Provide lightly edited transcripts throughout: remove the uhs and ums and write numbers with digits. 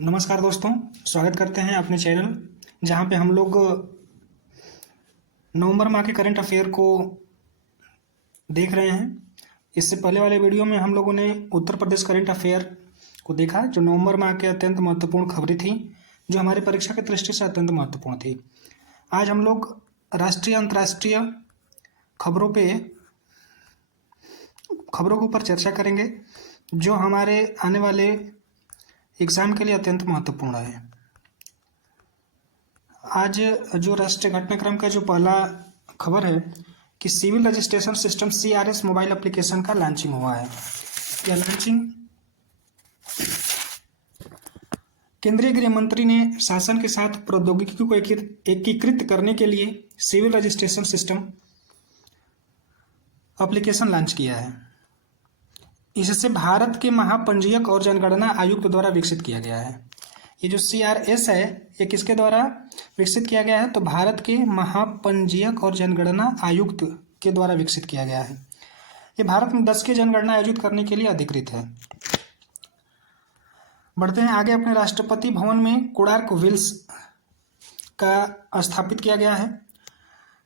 नमस्कार दोस्तों, स्वागत करते हैं अपने चैनल जहां पे हम लोग नवंबर माह के करंट अफेयर को देख रहे हैं। इससे पहले वाले वीडियो में हम लोगों ने उत्तर प्रदेश करंट अफेयर को देखा, जो नवंबर माह के अत्यंत महत्वपूर्ण खबरें थी, जो हमारी परीक्षा की दृष्टि से अत्यंत महत्वपूर्ण थी। आज हम लोग राष्ट्रीय अंतर्राष्ट्रीय खबरों के ऊपर चर्चा करेंगे, जो हमारे आने वाले एग्ज़ाम के लिए अत्यंत महत्वपूर्ण है। आज जो राष्ट्रीय घटनाक्रम का जो पहला खबर है कि civil registration system CRS mobile application का लॉन्चिंग हुआ है। यह लॉन्चिंग केंद्रीय गृह मंत्री ने शासन के साथ प्रौद्योगिकी को एकीकृत करने के लिए civil registration system application launch किया है। इससे भारत के महापंजीयक और जनगणना आयुक्त द्वारा विकसित किया गया है। ये जो CRS है, ये किसके द्वारा विकसित किया गया है? तो भारत के महापंजीयक और जनगणना आयुक्त के द्वारा विकसित किया गया है। ये भारत में 10 की जनगणना आयोजित करने के लिए अधिकृत है। बढ़ते हैं आगे। अपने राष्ट्रपति भवन में कोणार्क व्हील्स का स्थापित किया गया है।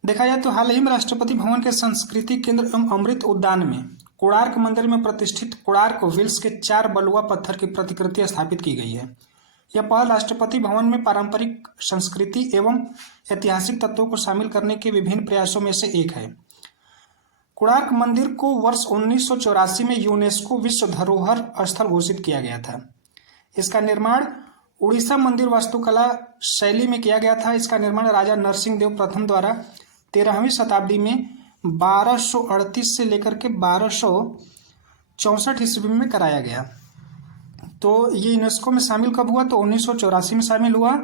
देखा जाए तो हाल ही में राष्ट्रपति भवन के संस्कृति केंद्र एवं अमृत उद्यान में कोणार्क मंदिर में प्रतिष्ठित कोणार्क व्हील्स के 4 बलुआ पत्थर की प्रतिकृति स्थापित की गई है। यह पहल राष्ट्रपति भवन में पारंपरिक संस्कृति एवं ऐतिहासिक तत्वों को शामिल करने के विभिन्न प्रयासों में से एक है। कोणार्क मंदिर को वर्ष 1984 में यूनेस्को विश्व धरोहर स्थल घोषित किया गया था। इसका निर्माण उड़ीसा मंदिर वास्तुकला शैली में किया गया था। इसका निर्माण राजा नरसिंह देव प्रथम द्वारा 13वीं शताब्दी में 1238 से लेकर के 1264 ईस्वी में कराया गया। तो ये यूनेस्को में शामिल कब हुआ? तो 1984 में शामिल हुआ।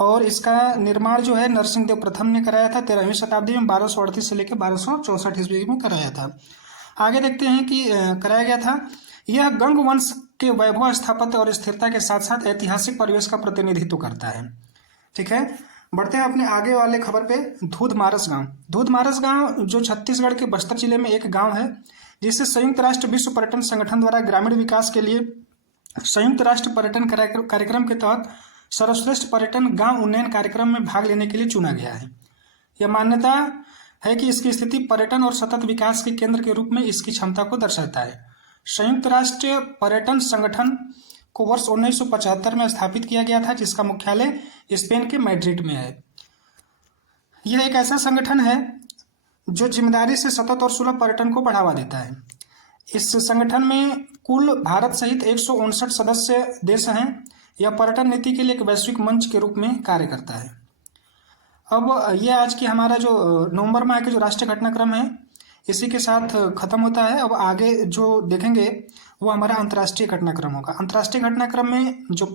और इसका निर्माण जो है नरसिंह देव प्रथम ने कराया था 13वीं शताब्दी में 1238 से लेकर 1264 ईस्वी में कराया था। आगे देखते हैं कि कराया गया था। यह गंग वंश के वैभव, स्थापत्य और स्थिरता के साथ साथ ऐतिहासिक परिवेश का प्रतिनिधित्व करता है। ठीक है, बढ़ते हैं अपने आगे वाले खबर पे। धूधमारस गांव। धूधमारस गांव जो छत्तीसगढ़ के बस्तर जिले में एक गांव है, जिसे संयुक्त राष्ट्र विश्व पर्यटन संगठन द्वारा ग्रामीण विकास के लिए संयुक्त राष्ट्र पर्यटन कार्यक्रम के तहत सर्वश्रेष्ठ पर्यटन गांव उन्नयन कार्यक्रम में भाग लेने के लिए चुना गया है। यह मान्यता है कि इसकी स्थिति पर्यटन और सतत विकास के केंद्र के रूप में इसकी क्षमता को दर्शाता है। संयुक्त राष्ट्र पर्यटन संगठन को वर्ष 1975 में स्थापित किया गया था, जिसका मुख्यालय स्पेन के मैड्रिड में है। यह एक ऐसा संगठन है जो जिम्मेदारी से सतत और सुलभ पर्यटन को बढ़ावा देता है। इस संगठन में कुल भारत सहित 159 सदस्य देश हैं। यह पर्यटन नीति के लिए एक वैश्विक मंच के रूप में कार्य करता है। अब यह आज की हमारा जो नवंबर माह के जो राष्ट्रीय घटनाक्रम है, इसी के साथ खत्म होता है। अब आगे जो देखेंगे वो हमारा अंतर्राष्ट्रीय घटनाक्रम होगा। अंतर्राष्ट्रीय घटनाक्रम में जो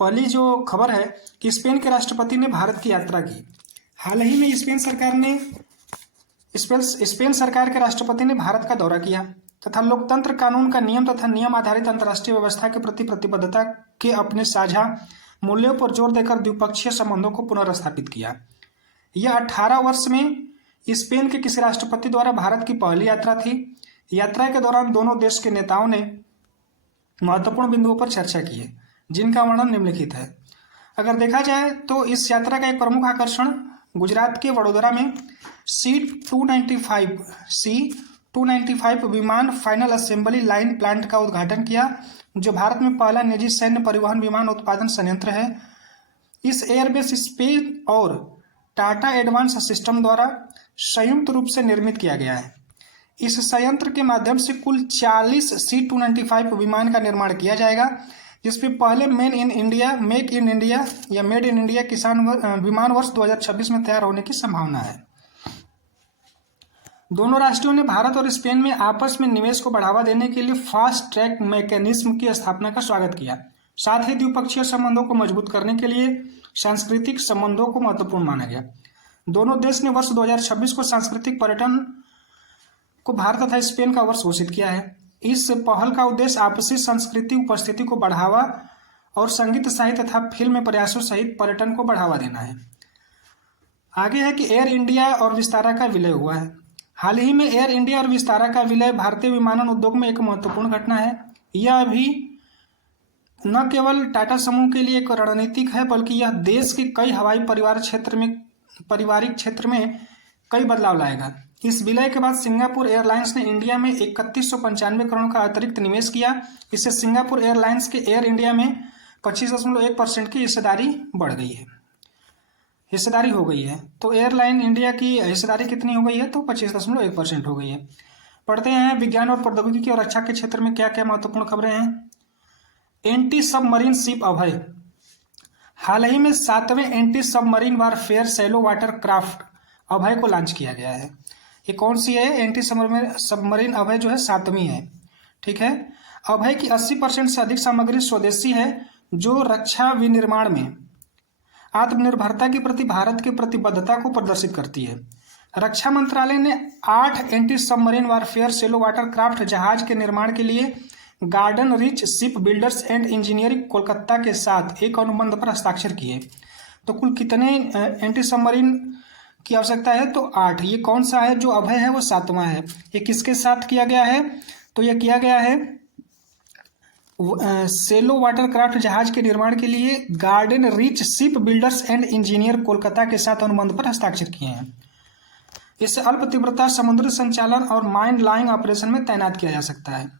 पहली जो खबर है कि स्पेन के राष्ट्रपति ने भारत की यात्रा की। हाल ही में स्पेन सरकार के राष्ट्रपति ने भारत का दौरा किया तथा लोकतंत्र, कानून का नियम तथा नियम आधारित अंतर्राष्ट्रीय व्यवस्था के प्रति प्रतिबद्धता के अपने साझा मूल्यों पर जोर देकर द्विपक्षीय संबंधों को पुनर्स्थापित किया। यह 18 वर्ष में स्पेन के किसी राष्ट्रपति द्वारा भारत की पहली यात्रा थी। यात्रा के दौरान दोनों देश के नेताओं ने महत्वपूर्ण बिंदुओं पर चर्चा की है, जिनका वर्णन निम्नलिखित है। अगर देखा जाए तो इस यात्रा का एक प्रमुख आकर्षण गुजरात के वडोदरा में C-295 विमान फाइनल असेंबली लाइन प्लांट का उद्घाटन किया, जो भारत में पहला निजी सैन्य परिवहन विमान उत्पादन संयंत्र है। इस एयरबेस स्पेन और टाटा एडवांस सिस्टम द्वारा संयुक्त रूप से निर्मित किया गया है। इस संयंत्र के माध्यम से कुल 40 C-295 विमान का निर्माण किया जाएगा, जिसमें पहले मेक इन इंडिया किसान विमान वर्ष 2026 में तैयार होने की संभावना है। दोनों राष्ट्रों ने भारत और स्पेन में आपस में निवेश को बढ़ावा देने के लिए फास्ट ट्रैक मैकेनिज्म की स्थापना का स्वागत किया। साथ ही द्विपक्षीय संबंधों को मजबूत करने के लिए सांस्कृतिक संबंधों को महत्वपूर्ण माना गया। दोनों देश ने वर्ष 2026 को सांस्कृतिक पर्यटन को भारत तथा स्पेन का वर्ष घोषित किया है। इस पहल का उद्देश्य आपसी संस्कृति उपस्थिति को बढ़ावा और संगीत, साहित्य तथा फिल्म प्रयासों सहित पर्यटन को बढ़ावा देना है। आगे है कि एयर इंडिया और विस्तारा का विलय हुआ है। हाल ही में एयर इंडिया और विस्तारा का विलय भारतीय विमानन उद्योग में एक महत्वपूर्ण घटना है। यह अभी न केवल टाटा समूह के लिए एक रणनीतिक है, बल्कि यह देश के कई हवाई पारिवारिक क्षेत्र में कई बदलाव लाएगा। इस विलय के बाद सिंगापुर एयरलाइंस ने इंडिया में 3195 करोड़ का अतिरिक्त निवेश किया। इससे सिंगापुर एयरलाइंस के एयर इंडिया में 25.1% की हिस्सेदारी बढ़ गई है, हिस्सेदारी हो गई है। तो एयरलाइन इंडिया की हिस्सेदारी कितनी हो गई है? तो 25.1% हो गई है। पढ़ते हैं विज्ञान और प्रौद्योगिकी और रक्षा के क्षेत्र में क्या क्या महत्वपूर्ण खबरें हैं। Anti submarine ship Abhay. हाल ही में 7वें anti submarine warfare shallow water craft Abhay को लॉन्च किया गया है। ये कौन सी है? एंटी सबमरीन अभय जो है 7वीं है। ठीक है। अभय की 80% से अधिक सामग्री स्वदेशी है, जो रक्षा विनिर्माण में आत्मनिर्भरता के प्रति भारत की प्रतिबद्धता को प्रदर्शित करती है। रक्षा मंत्रालय ने 8 anti submarine warfare shallow water craft जहाज के निर्माण के लिए garden rich ship builders and engineering Kolkata के साथ एक अनुबंध पर हस्ताक्षर किए। तो कुल कितने एंटी सबमरीन की आवश्यकता है? तो 8। ये कौन सा है? जो अभय है वो 7वां है। ये किसके साथ किया गया है? तो यह किया गया है सेलो वाटर क्राफ्ट जहाज के निर्माण के लिए garden rich ship builders and engineer Kolkata के साथ अनुबंध पर हस्ताक्षर किए हैं। इससे अल्प तीव्रता समुद्री संचालन और माइन लाइंग ऑपरेशन में तैनात किया जा सकता है।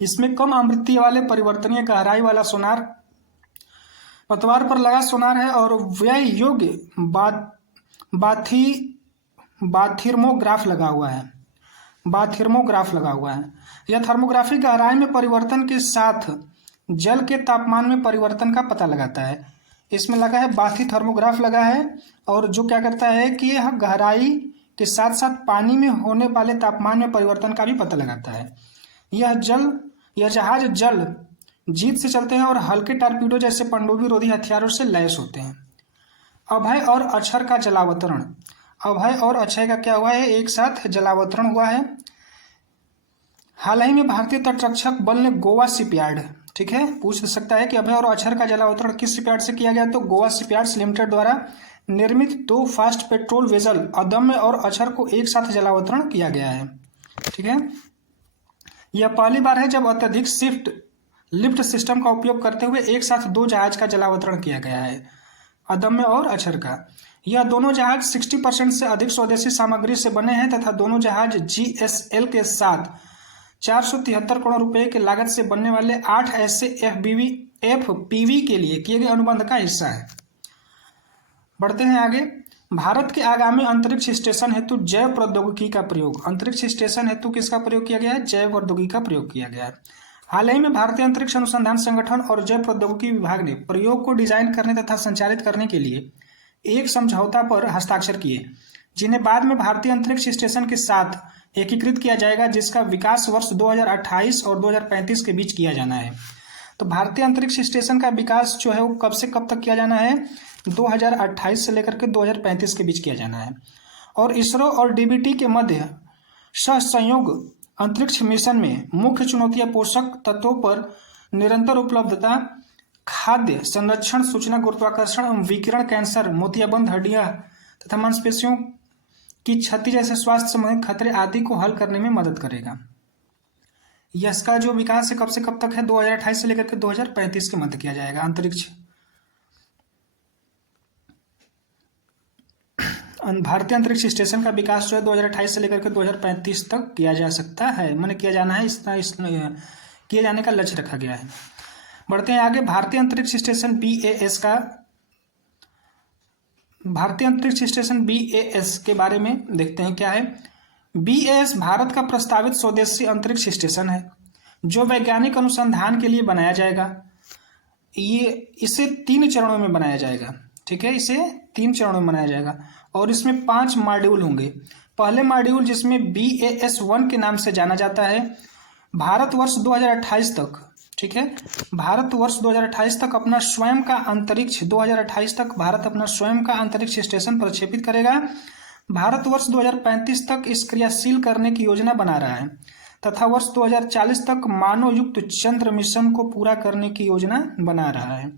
इसमें कम आवृत्ति वाले परिवर्तनीय गहराई वाला सोनार, पतवार पर लगा सोनार है और व्यय योग्य बाथिर्मोग्राफ लगा हुआ है। यह थर्मोग्राफी गहराई में परिवर्तन के साथ जल के तापमान में परिवर्तन का पता लगाता है। इसमें लगा है बाथी थर्मोग्राफ लगा है, और जो क्या करता है कि यह गहराई के साथ साथ पानी में होने वाले तापमान में परिवर्तन का भी पता लगाता है। यह जहाज जल जीत से चलते हैं और हल्के टारपीडो जैसे पनडुब्बी रोधी हथियारों से लैस होते हैं। अभय और अक्षर का जलावतरण। अभय और अक्षय का क्या हुआ है? एक साथ जलावतरण हुआ है। हाल ही में भारतीय तटरक्षक बल ने गोवा शिपयार्ड, ठीक है, पूछ सकता है कि अभय और अक्षर का जलावतरण किस शिपयार्ड से किया गया? तो गोवा शिपयार्ड्स लिमिटेड द्वारा निर्मित 2 फास्ट पेट्रोल वेसल अदम्य और अक्षर को एक साथ जलावतरण किया गया है। ठीक है। यह पहली बार है जब अत्यधिक लिफ्ट सिस्टम का उपयोग करते हुए एक साथ 2 जहाज का जलावतरण किया गया है, अदम्य और अक्षर का। यह दोनों जहाज 60% से अधिक स्वदेशी सामग्री से बने हैं तथा दोनों जहाज GSL के साथ 473 करोड़ रुपए के लागत से बनने वाले 8 ऐसे FPV के लिए किए गए अनुबंध का हिस्सा है। बढ़ते हैं आगे। भारत के आगामी अंतरिक्ष स्टेशन हेतु जैव प्रौद्योगिकी का प्रयोग। अंतरिक्ष स्टेशन हेतु किसका प्रयोग किया गया है? जैव प्रौद्योगिकी का प्रयोग किया गया है। हाल ही में भारतीय अंतरिक्ष अनुसंधान संगठन और जैव प्रौद्योगिकी विभाग ने प्रयोग को डिजाइन करने तथा संचालित करने के लिए एक समझौता पर हस्ताक्षर किए, जिन्हें बाद में भारतीय अंतरिक्ष स्टेशन के साथ एकीकृत किया जाएगा, जिसका विकास वर्ष 2028 और 2035 के बीच किया जाना है। तो भारतीय अंतरिक्ष स्टेशन का विकास जो है वो कब से कब तक किया जाना है? 2028 से लेकर के 2035 के बीच किया जाना है। और इसरो और DBT के मध्य सहसंयोग अंतरिक्ष मिशन में मुख्य चुनौतियां पोषक तत्वों पर निरंतर उपलब्धता, खाद्य संरक्षण, सूचना गुरुत्वाकर्षण एवं विकिरण, कैंसर, मोतियाबंद हड्डियां तथा मांसपेशियों की क्षति जैसे स्वास्थ्य संबंधित खतरे आदि को हल करने में मदद करेगा। इसका जो विकास है कब से कब तक है? 2028 से लेकर के 2035 के मध्य किया जाएगा। अंतरिक्ष भारतीय अंतरिक्ष स्टेशन का विकास जो है 2028 से लेकर के 2035 तक किया जा सकता है, माने किया जाना है, किए जाने का लक्ष्य रखा गया है। बढ़ते हैं आगे। भारतीय अंतरिक्ष स्टेशन BAS के बारे में देखते हैं क्या है। BAS भारत का प्रस्तावित स्वदेशी अंतरिक्ष स्टेशन है, जो वैज्ञानिक अनुसंधान के लिए बनाया जाएगा। इसे 3 चरणों में बनाया जाएगा। ठीक है, इसे 3 चरणों में बनाया जाएगा और इसमें 5 मॉड्यूल होंगे। पहले मॉड्यूल, जिसमें BAS-1 के नाम से जाना जाता है, भारत वर्ष 2028 तक, ठीक है, भारत वर्ष 2028 तक अपना स्वयं का अंतरिक्ष 2028 तक भारत अपना स्वयं का अंतरिक्ष स्टेशन प्रक्षेपित करेगा। भारत वर्ष 2035 तक इस क्रियाशील करने की योजना बना रहा है तथा वर्ष 2040 तक मानव युक्त चंद्र मिशन को पूरा करने की योजना बना रहा है।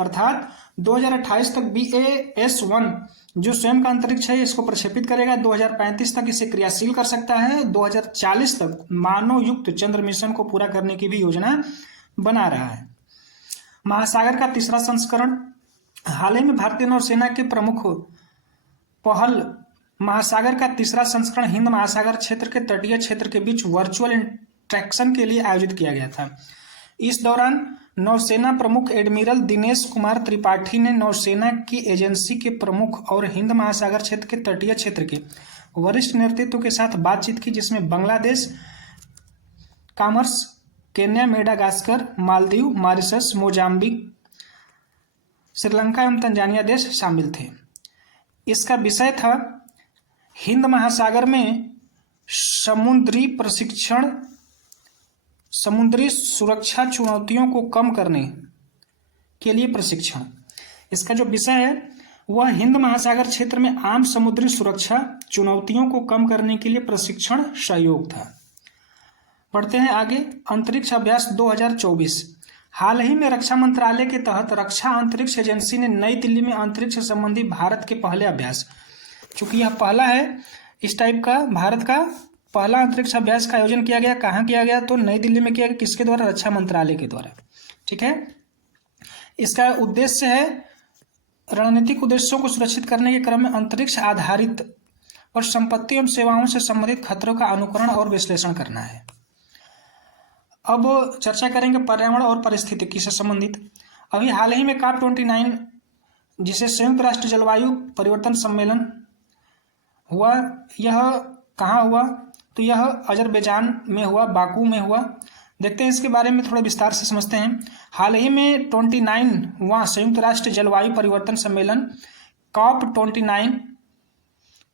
अर्थात 2028 तक BAS-1 जो स्वयं का अंतरिक्ष है इसको प्रक्षेपित करेगा, 2035 तक इसे क्रियाशील कर सकता है, 2040 तक मानव युक्त चंद्र मिशन को पूरा करने की भी योजना बना रहा है। महासागर का तीसरा संस्करण। हाल ही में भारतीय नौसेना के प्रमुख पहल महासागर का तीसरा संस्करण हिंद महासागर क्षेत्र के तटीय क्षेत्र के बीच वर्चुअल इंटरेक्शन के लिए आयोजित किया गया था। इस दौरान नौसेना प्रमुख एडमिरल दिनेश कुमार त्रिपाठी ने नौसेना की एजेंसी के प्रमुख और हिंद महासागर क्षेत्र के तटीय क्षेत्र के वरिष्ठ नेतृत्व के साथ बातचीत की, जिसमें Bangladesh, commerce, Kenya, Madagascar, Maldives, Mauritius, Mozambique, Sri Lanka एवं तंजानिया देश शामिल थे। इसका विषय था हिंद महासागर में समुद्री प्रशिक्षण, समुद्री सुरक्षा चुनौतियों को कम करने के लिए प्रशिक्षण। इसका जो विषय है वह हिंद महासागर क्षेत्र में आम समुद्री सुरक्षा चुनौतियों को कम करने के लिए प्रशिक्षण सहयोग था। बढ़ते हैं आगे। अंतरिक्ष अभ्यास 2024। हाल ही में रक्षा मंत्रालय के तहत रक्षा अंतरिक्ष एजेंसी ने नई दिल्ली में अंतरिक्ष संबंधी भारत के पहले अभ्यास, चूंकि यह पहला है इस टाइप का, भारत का पहला अंतरिक्ष अभ्यास का आयोजन किया गया। कहाँ किया गया? तो नई दिल्ली में किया गया। किसके द्वारा? रक्षा मंत्रालय के द्वारा। ठीक है। इसका उद्देश्य है रणनीतिक उद्देश्यों को सुरक्षित करने के क्रम में अंतरिक्ष आधारित और संपत्ति एवं सेवाओं से संबंधित खतरों का अनुकरण और विश्लेषण करना है। अब चर्चा करेंगे पर्यावरण और पारिस्थितिकी से संबंधित। अभी हाल ही में COP29 जिसे संयुक्त राष्ट्र जलवायु परिवर्तन सम्मेलन हुआ, यह कहाँ हुआ? तो यह अजरबैजान में हुआ, बाकू में हुआ। देखते हैं इसके बारे में थोड़ा विस्तार से समझते हैं। हाल ही में 29वां संयुक्त राष्ट्र जलवायु परिवर्तन सम्मेलन COP29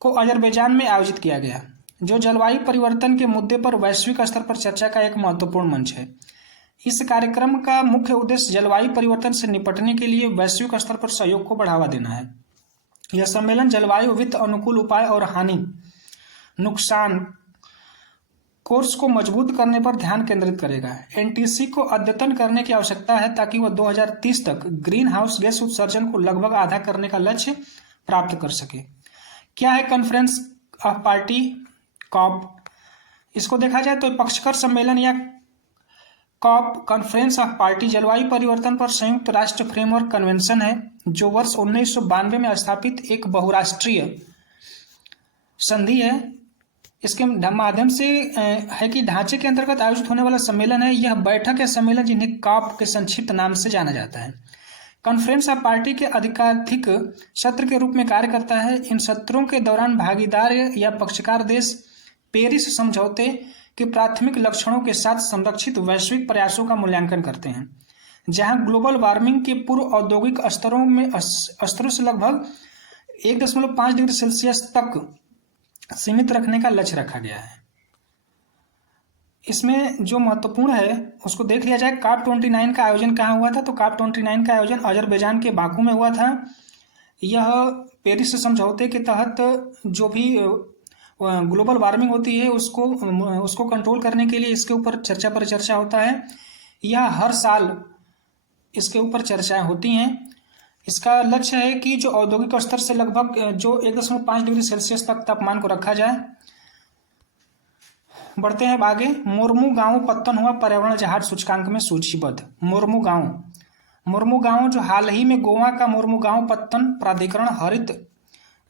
को अजरबैजान में आयोजित किया गया, जो जलवायु परिवर्तन के मुद्दे पर वैश्विक स्तर पर चर्चा का एक महत्वपूर्ण मंच है। इस कार्यक्रम का मुख्य उद्देश्य जलवायु परिवर्तन से निपटने के लिए वैश्विक स्तर पर सहयोग को बढ़ावा देना है। यह सम्मेलन जलवायु वित्त अनुकूल उपाय और हानि नुकसान कोर्स को मजबूत करने पर ध्यान केंद्रित करेगा। एनटीसी को अद्यतन करने की आवश्यकता है ताकि वह 2030 तक ग्रीन हाउस गैस उत्सर्जन को लगभग आधा करने का लक्ष्य प्राप्त कर सके। क्या है कॉन्फ्रेंस ऑफ पार्टी कॉप? इसको देखा जाए तो पक्षकर सम्मेलन या कॉप कॉन्फ्रेंस ऑफ पार्टी जलवायु परिवर्तन पर संयुक्त राष्ट्र फ्रेमवर्क कन्वेंशन है, जो वर्ष 1992 में स्थापित एक बहुराष्ट्रीय संधि है। इसके माध्यम से है कि ढांचे के अंतर्गत आयोजित होने वाला सम्मेलन है। यह बैठक या सम्मेलन जिन्हें कॉप के संक्षिप्त नाम से जाना जाता है, कॉन्फ्रेंस ऑफ पार्टी के अधिकाधिक सत्र के रूप में कार्य करता है। इन सत्रों के दौरान भागीदार या पक्षकार देश पेरिस समझौते के प्राथमिक लक्षणों के साथ संरक्षित वैश्विक प्रयासों का मूल्यांकन करते हैं, जहां ग्लोबल वार्मिंग के पूर्व औद्योगिक स्तरों से लगभग 1.5 डिग्री सेल्सियस तक सीमित रखने का लक्ष्य रखा गया है। इसमें जो महत्वपूर्ण है उसको देख लिया जाए। COP29 का आयोजन कहाँ हुआ था? तो COP29 का आयोजन अजरबैजान के बाकू में हुआ था। यह पेरिस समझौते के तहत जो भी ग्लोबल वार्मिंग होती है उसको कंट्रोल करने के लिए इसके ऊपर चर्चा पर चर्चा होता है। यह हर साल इसके ऊपर चर्चाएं होती हैं। इसका लक्ष्य है कि जो औद्योगिक स्तर से लगभग जो 1.5 डिग्री सेल्सियस तक तापमान को रखा जाए। बढ़ते हैं आगे। मोरमुगांव पत्तन हुआ पर्यावरण जहाज सूचकांक में सूचीबद्ध। मोरमुगांव जो हाल ही में गोवा का मोरमुगांव पत्तन प्राधिकरण हरित,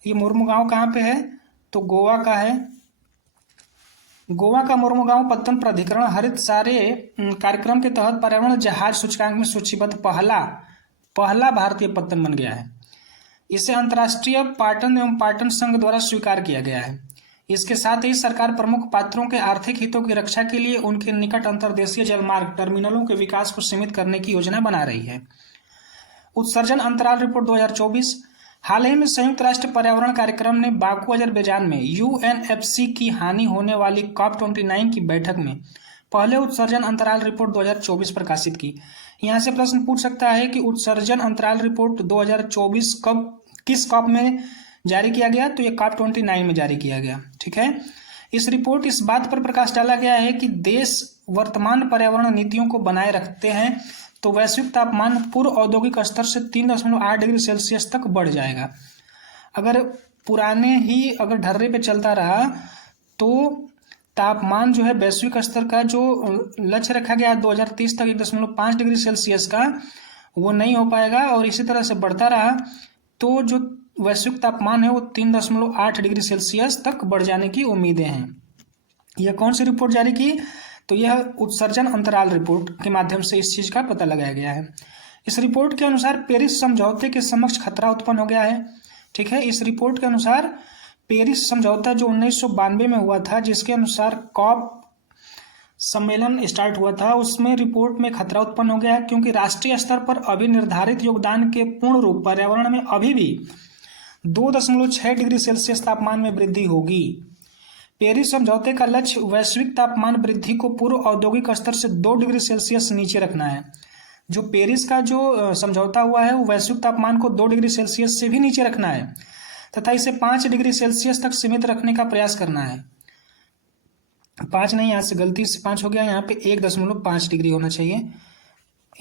ये मोरमुगांव कहाँ पे है? तो गोवा का है। गोवा का मोरमुगांव पत्तन प्राधिकरण हरित सारे कार्यक्रम के तहत पर्यावरण जहाज सूचकांक में सूचीबद्ध पहला भारतीय पत्तन बन गया है। इसे अंतर्राष्ट्रीय पर्यटन एवं पर्यटन संघ द्वारा स्वीकार किया गया है। इसके साथ ही सरकार प्रमुख पात्रों के आर्थिक हितों की रक्षा के लिए उनके निकट अंतर्देशीय जलमार्ग टर्मिनलों के विकास को सीमित करने की योजना बना रही है। उत्सर्जन अंतराल रिपोर्ट 2024। हाल ही में संयुक्त राष्ट्र पर्यावरण कार्यक्रम ने बाकू अजरबैजान में यूएनएफसी की हानि होने वाली COP29 की बैठक में पहले उत्सर्जन अंतराल रिपोर्ट 2024 प्रकाशित की। यहाँ से प्रश्न पूछ सकता है कि उत्सर्जन अंतराल रिपोर्ट 2024 किस COP में जारी किया गया? तो ये COP29 में जारी किया गया। ठीक है। इस रिपोर्ट इस बात पर प्रकाश डाला गया है कि देश वर्तमान पर्यावरण नीतियों को बनाए रखते हैं तो वैश्विक तापमान पूर्व औद्योगिक स्तर से 3.8 डिग्री सेल्सियस तक बढ़ जाएगा। अगर पुराने ही अगर ढर्रे पे चलता रहा तो तापमान जो है वैश्विक स्तर का जो लक्ष्य रखा गया 2030 तक 1.5 डिग्री सेल्सियस का, वो नहीं हो पाएगा और इसी तरह से बढ़ता रहा तो जो वैश्विक तापमान है वो 3.8 डिग्री सेल्सियस तक बढ़ जाने की उम्मीदें हैं। यह कौन सी रिपोर्ट जारी की? तो यह उत्सर्जन अंतराल रिपोर्ट के माध्यम से इस चीज़ का पता लगाया गया है। इस रिपोर्ट के अनुसार पेरिस समझौते के समक्ष खतरा उत्पन्न हो गया है। ठीक है, इस रिपोर्ट के अनुसार पेरिस समझौता जो 1992 में हुआ था, जिसके अनुसार कॉप सम्मेलन स्टार्ट हुआ था, उसमें रिपोर्ट में खतरा उत्पन्न हो गया है क्योंकि राष्ट्रीय स्तर पर अभी निर्धारित योगदान के पूर्ण रूप पर्यावरण में अभी भी 2.6 डिग्री सेल्सियस तापमान में वृद्धि होगी। पेरिस समझौते का लक्ष्य वैश्विक तापमान वृद्धि को पूर्व औद्योगिक स्तर से 2 डिग्री सेल्सियस नीचे रखना है। जो पेरिस का जो समझौता हुआ है वो वैश्विक तापमान को 2 डिग्री सेल्सियस से भी नीचे रखना है तथा इसे 5 डिग्री सेल्सियस तक सीमित रखने का प्रयास करना है। 5 नहीं, यहाँ से गलती से 5 हो गया, यहाँ पे 1.5 डिग्री होना चाहिए।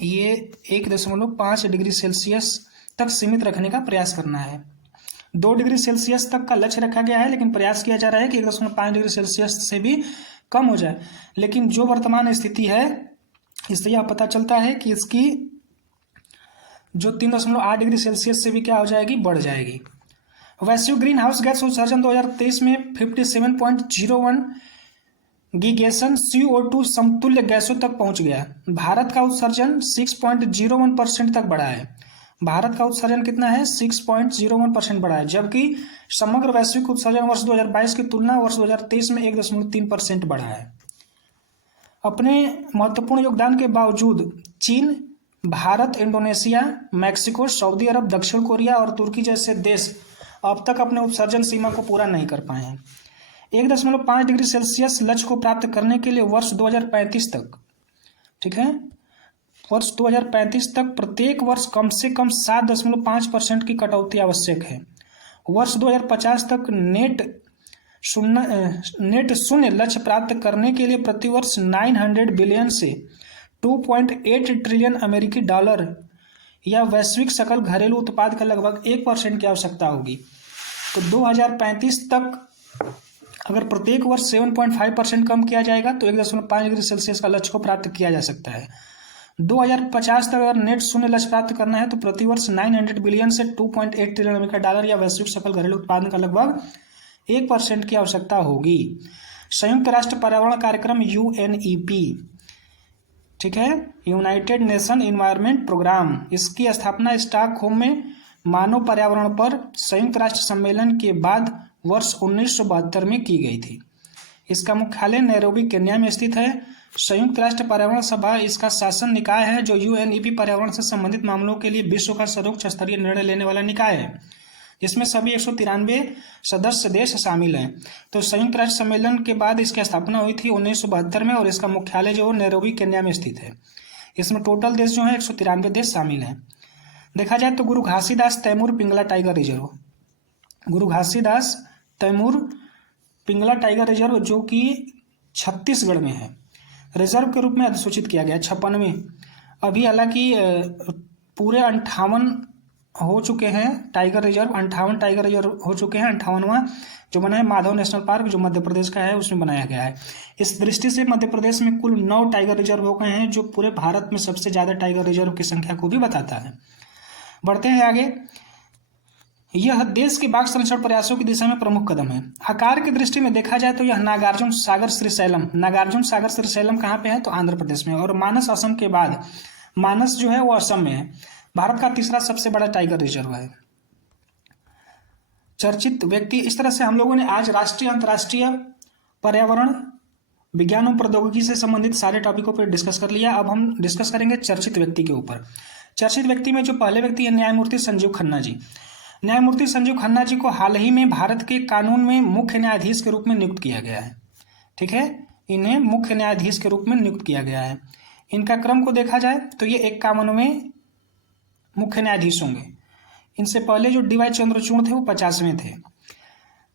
ये 1.5 डिग्री सेल्सियस तक सीमित रखने का प्रयास करना है। 2 डिग्री सेल्सियस तक का लक्ष्य रखा गया है लेकिन प्रयास किया जा रहा है कि 1.5 डिग्री सेल्सियस से भी कम हो जाए। लेकिन जो वर्तमान स्थिति है इससे यह पता चलता है कि इसकी जो 3.8 डिग्री सेल्सियस से भी क्या हो जाएगी, बढ़ जाएगी। वैश्विक ग्रीन हाउस गैस उत्सर्जन 2023 में 57.01 गीगेसन CO2 समतुल्य गैसों तक पहुंच गया। भारत का उत्सर्जन 6.01% तक बढ़ा है। भारत का उत्सर्जन कितना है? 6.01% बढ़ा है, जबकि समग्र वैश्विक उत्सर्जन वर्ष 2022 की तुलना वर्ष 2023 में 1.3% बढ़ा है। अपने महत्वपूर्ण योगदान के बावजूद चीन, भारत, इंडोनेशिया, मैक्सिको, सऊदी अरब, दक्षिण कोरिया और तुर्की जैसे देश अब तक अपने उत्सर्जन सीमा को पूरा नहीं कर पाए हैं। 1.5 डिग्री सेल्सियस लक्ष्य को प्राप्त करने के लिए वर्ष 2035 तक, ठीक है, वर्ष 2035 तक प्रत्येक वर्ष कम से कम 7.5% की कटौती आवश्यक है। वर्ष 2050 तक नेट शून्य लक्ष्य प्राप्त करने के लिए प्रतिवर्ष 900 बिलियन से 2.8 ट्रिलियन अमेरिकी डॉलर या वैश्विक सकल घरेलू उत्पाद का लगभग 1% की आवश्यकता होगी। तो 2035 तक अगर प्रत्येक वर्ष 7.5% कम किया जाएगा तो 1.5 डिग्री सेल्सियस का लक्ष्य को प्राप्त किया जा सकता है। 2050 तक अगर नेट शून्य लक्ष्य प्राप्त करना है तो प्रतिवर्ष 900 बिलियन से 2.8 ट्रिलियन अमेरिकी डॉलर या वैश्विक सकल घरेलू उत्पादन का लगभग 1% की आवश्यकता होगी। संयुक्त राष्ट्र पर्यावरण कार्यक्रम UNEP, ठीक है, यूनाइटेड नेशन एनवायरनमेंट प्रोग्राम, इसकी स्थापना स्टॉकहोम में मानव पर्यावरण पर संयुक्त राष्ट्र सम्मेलन के बाद वर्ष 1972 में की गई थी। इसका मुख्यालय नैरोबी, केन्या में स्थित है। संयुक्त राष्ट्र पर्यावरण सभा इसका शासन निकाय है जो UNEP पर्यावरण से संबंधित मामलों के लिए विश्व का सर्वोच्च स्तरीय निर्णय लेने वाला निकाय है। इसमें सभी 193 सदस्य देश शामिल हैं। तो संयुक्त राष्ट्र सम्मेलन के बाद इसकी स्थापना हुई थी 1972 में और इसका मुख्यालय जो नैरोबी, केन्या में स्थित है। इसमें टोटल देश जो है 193 देश शामिल हैं। देखा जाए तो गुरु घासीदास तैमूर पिंगला टाइगर रिजर्व, गुरु घासीदास तैमूर पिंगला टाइगर रिजर्व जो कि छत्तीसगढ़ में है, रिजर्व के रूप में अधिसूचित किया गया 56। अभी हालांकि पूरे 58 हो चुके हैं टाइगर रिजर्व, 58 टाइगर रिजर्व हो चुके हैं। 58वां जो बना है माधव नेशनल पार्क जो मध्य प्रदेश का है उसमें बनाया गया है। इस दृष्टि से मध्य प्रदेश में कुल 9 टाइगर रिजर्व हो गए हैं जो पूरे भारत में सबसे ज़्यादा टाइगर रिजर्व की संख्या को भी बताता है। बढ़ते हैं आगे। यह देश के बाघ संरक्षण प्रयासों की दिशा में प्रमुख कदम है। आकार की दृष्टि में देखा जाए तो यह नागार्जुन सागर श्रीशैलम कहाँ पे है? तो आंध्र प्रदेश में। और मानस असम के बाद, मानस जो है वो असम में है। भारत का तीसरा सबसे बड़ा टाइगर रिजर्व है। चर्चित व्यक्ति, इस तरह से हम लोगों ने आज राष्ट्रीय, अंतर्राष्ट्रीय पर्यावरण, विज्ञान और प्रौद्योगिकी से संबंधित सारे टॉपिकों पर डिस्कस कर लिया। अब हम डिस्कस करेंगे चर्चित व्यक्ति के ऊपर। चर्चित व्यक्ति में जो पहले व्यक्ति है न्यायमूर्ति संजीव खन्ना जी। न्यायमूर्ति संजीव खन्ना जी को हाल ही में भारत के कानून में मुख्य न्यायाधीश के रूप में नियुक्त किया गया है। ठीक है, इन्हें मुख्य न्यायाधीश के रूप में नियुक्त किया गया है। इनका क्रम को देखा जाए तो ये 51वें मुख्य न्यायाधीश होंगे। इनसे पहले जो DY चंद्रचूड़ थे वो 50वें थे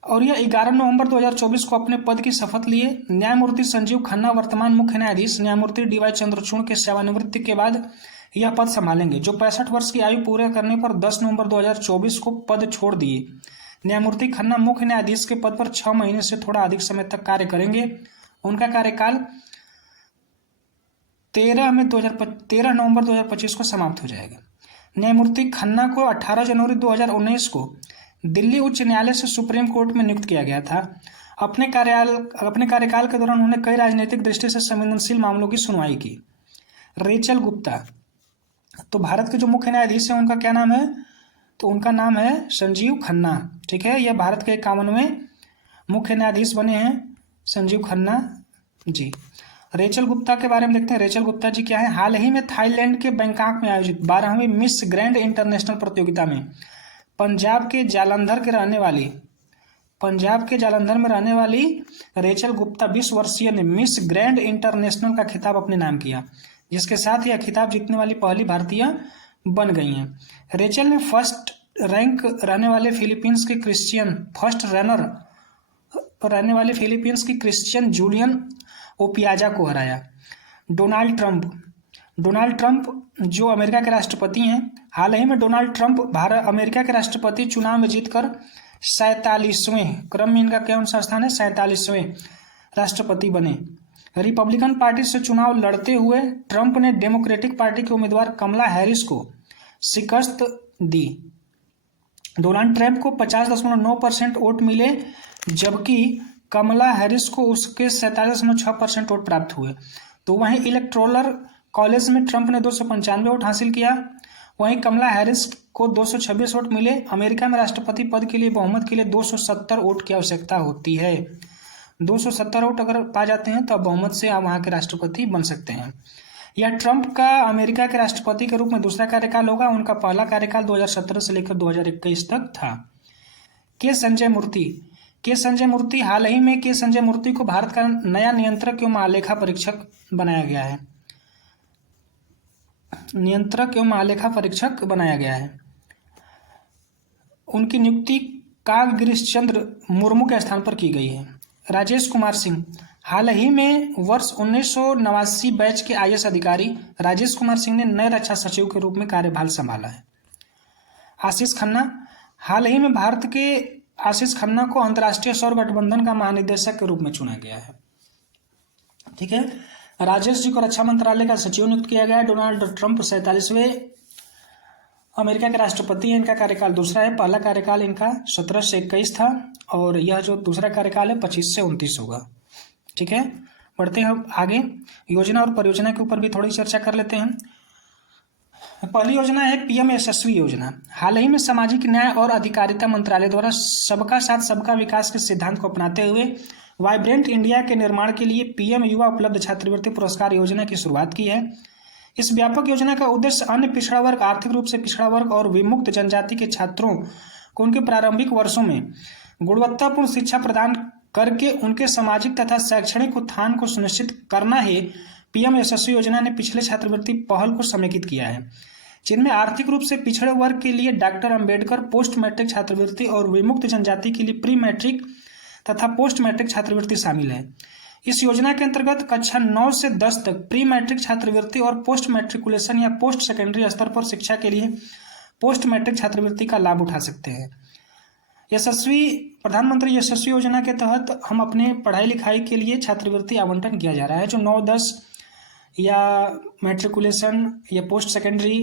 और यह 11 नवंबर 2024 को अपने पद की शपथ लिए। न्यायमूर्ति संजीव खन्ना वर्तमान मुख्य न्यायाधीश न्यायमूर्ति DY चंद्रचूड़ के सेवानिवृत्ति के बाद यह पद संभालेंगे, जो 65 वर्ष की आयु पूरे करने पर 10 नवंबर 2024 को पद छोड़ दिए। न्यायमूर्ति खन्ना मुख्य न्यायाधीश के पद पर 6 महीने से थोड़ा अधिक समय तक कार्य करेंगे। उनका कार्यकाल 13 नवंबर 2025 को समाप्त हो जाएगा। न्यायमूर्ति खन्ना को 18 जनवरी 2019 को दिल्ली उच्च न्यायालय से सुप्रीम कोर्ट में नियुक्त किया गया था। अपने कार्यकाल के दौरान उन्होंने कई राजनीतिक दृष्टि से संवेदनशील मामलों की सुनवाई की। रेचल गुप्ता, तो भारत के जो मुख्य न्यायाधीश हैं उनका क्या नाम है? तो उनका नाम है संजीव खन्ना। ठीक है, यह भारत के 51वें मुख्य न्यायाधीश बने हैं संजीव खन्ना जी। रेचल गुप्ता के बारे में देखते हैं। रेचल गुप्ता जी क्या है? हाल ही में थाईलैंड के बैंकॉक में आयोजित 12वीं मिस ग्रैंड इंटरनेशनल प्रतियोगिता में पंजाब के जालंधर में रहने वाली रेचल गुप्ता 20 वर्षीय ने मिस ग्रैंड इंटरनेशनल का खिताब अपने नाम किया, जिसके साथ यह खिताब जीतने वाली पहली भारतीय बन गई हैं। रेचल ने फर्स्ट रैंक रहने वाले फिलीपींस की क्रिश्चियन जूलियन ओपियाजा को हराया। डोनाल्ड ट्रंप जो अमेरिका के राष्ट्रपति हैं, हाल ही में डोनाल्ड ट्रंप अमेरिका के राष्ट्रपति चुनाव में जीतकर 47वें क्रम में, इनका कौन सा स्थान है? 47वें राष्ट्रपति बने। रिपब्लिकन पार्टी से चुनाव लड़ते हुए ट्रंप ने डेमोक्रेटिक पार्टी के उम्मीदवार कमला हैरिस को शिकस्त दी। डोनाल्ड ट्रंप को 50.9% वोट मिले, जबकि कमला हैरिस को उसके 47.6% वोट प्राप्त हुए। तो वहीं इलेक्टोरल कॉलेज में ट्रंप ने 295 वोट हासिल किया, वहीं कमला हैरिस को 226 वोट मिले। अमेरिका में राष्ट्रपति पद के लिए बहुमत के लिए 270 वोट की आवश्यकता होती है। 270 वोट अगर पा जाते हैं तो आप बहुमत से आप वहाँ के राष्ट्रपति बन सकते हैं। यह ट्रंप का अमेरिका के राष्ट्रपति के रूप में दूसरा कार्यकाल होगा। उनका पहला कार्यकाल 2017 से लेकर 2021 तक था। के संजय मूर्ति, हाल ही में के संजय मूर्ति को भारत का नया नियंत्रक एवं महालेखा परीक्षक बनाया गया है। उनकी नियुक्ति काग गिरीश चंद्र मुर्मू के स्थान पर की गई है। राजेश कुमार सिंह, हाल ही में वर्ष 1989 बैच के IAS अधिकारी राजेश कुमार सिंह ने नए रक्षा सचिव के रूप में कार्यभार संभाला है। आशीष खन्ना, हाल ही में भारत के आशीष खन्ना को अंतर्राष्ट्रीय सौर गठबंधन का महानिदेशक के रूप में चुना गया है। ठीक है, राजेश जी को रक्षा मंत्रालय का सचिव नियुक्त किया गया है। डोनाल्ड ट्रंप 47वें अमेरिका के राष्ट्रपति हैं। इनका कार्यकाल दूसरा है। पहला कार्यकाल इनका 17 से 21 था और यह जो दूसरा कार्यकाल है 25 से 29 होगा। ठीक है, बढ़ते हैं आगे। योजना और परियोजना के ऊपर भी थोड़ी चर्चा कर लेते हैं। पहली योजना है PM यशस्वी योजना। हाल ही में सामाजिक न्याय और अधिकारिता मंत्रालय द्वारा सबका साथ सबका विकास के सिद्धांत को अपनाते हुए वाइब्रेंट इंडिया के निर्माण के लिए PM युवा उपलब्ध छात्रवृत्ति पुरस्कार योजना की शुरुआत की है। इस व्यापक योजना का उद्देश्य अन्य पिछड़ा वर्ग, आर्थिक रूप से पिछड़ा वर्ग और विमुक्त जनजाति के छात्रों को उनके प्रारंभिक वर्षों में गुणवत्तापूर्ण शिक्षा प्रदान करके उनके सामाजिक तथा शैक्षणिक उत्थान को सुनिश्चित करना है। PM यशस्वी योजना ने पिछले छात्रवृत्ति पहल को समेकित किया है, जिनमें आर्थिक रूप से पिछड़े वर्ग के लिए डॉक्टर अंबेडकर पोस्ट मैट्रिक छात्रवृत्ति और विमुक्त जनजाति के लिए प्री मैट्रिक तथा पोस्ट मैट्रिक छात्रवृत्ति शामिल है। इस योजना के अंतर्गत कक्षा 9 से 10 तक प्री मैट्रिक छात्रवृत्ति और पोस्ट मैट्रिकुलेशन या पोस्ट सेकेंडरी स्तर पर शिक्षा के लिए पोस्ट मैट्रिक छात्रवृत्ति का लाभ उठा सकते हैं। प्रधानमंत्री यशस्वी योजना के तहत हम अपने पढ़ाई लिखाई के लिए छात्रवृत्ति आवंटन किया जा रहा है। जो 9-10 या मैट्रिकुलेशन या पोस्ट सेकेंडरी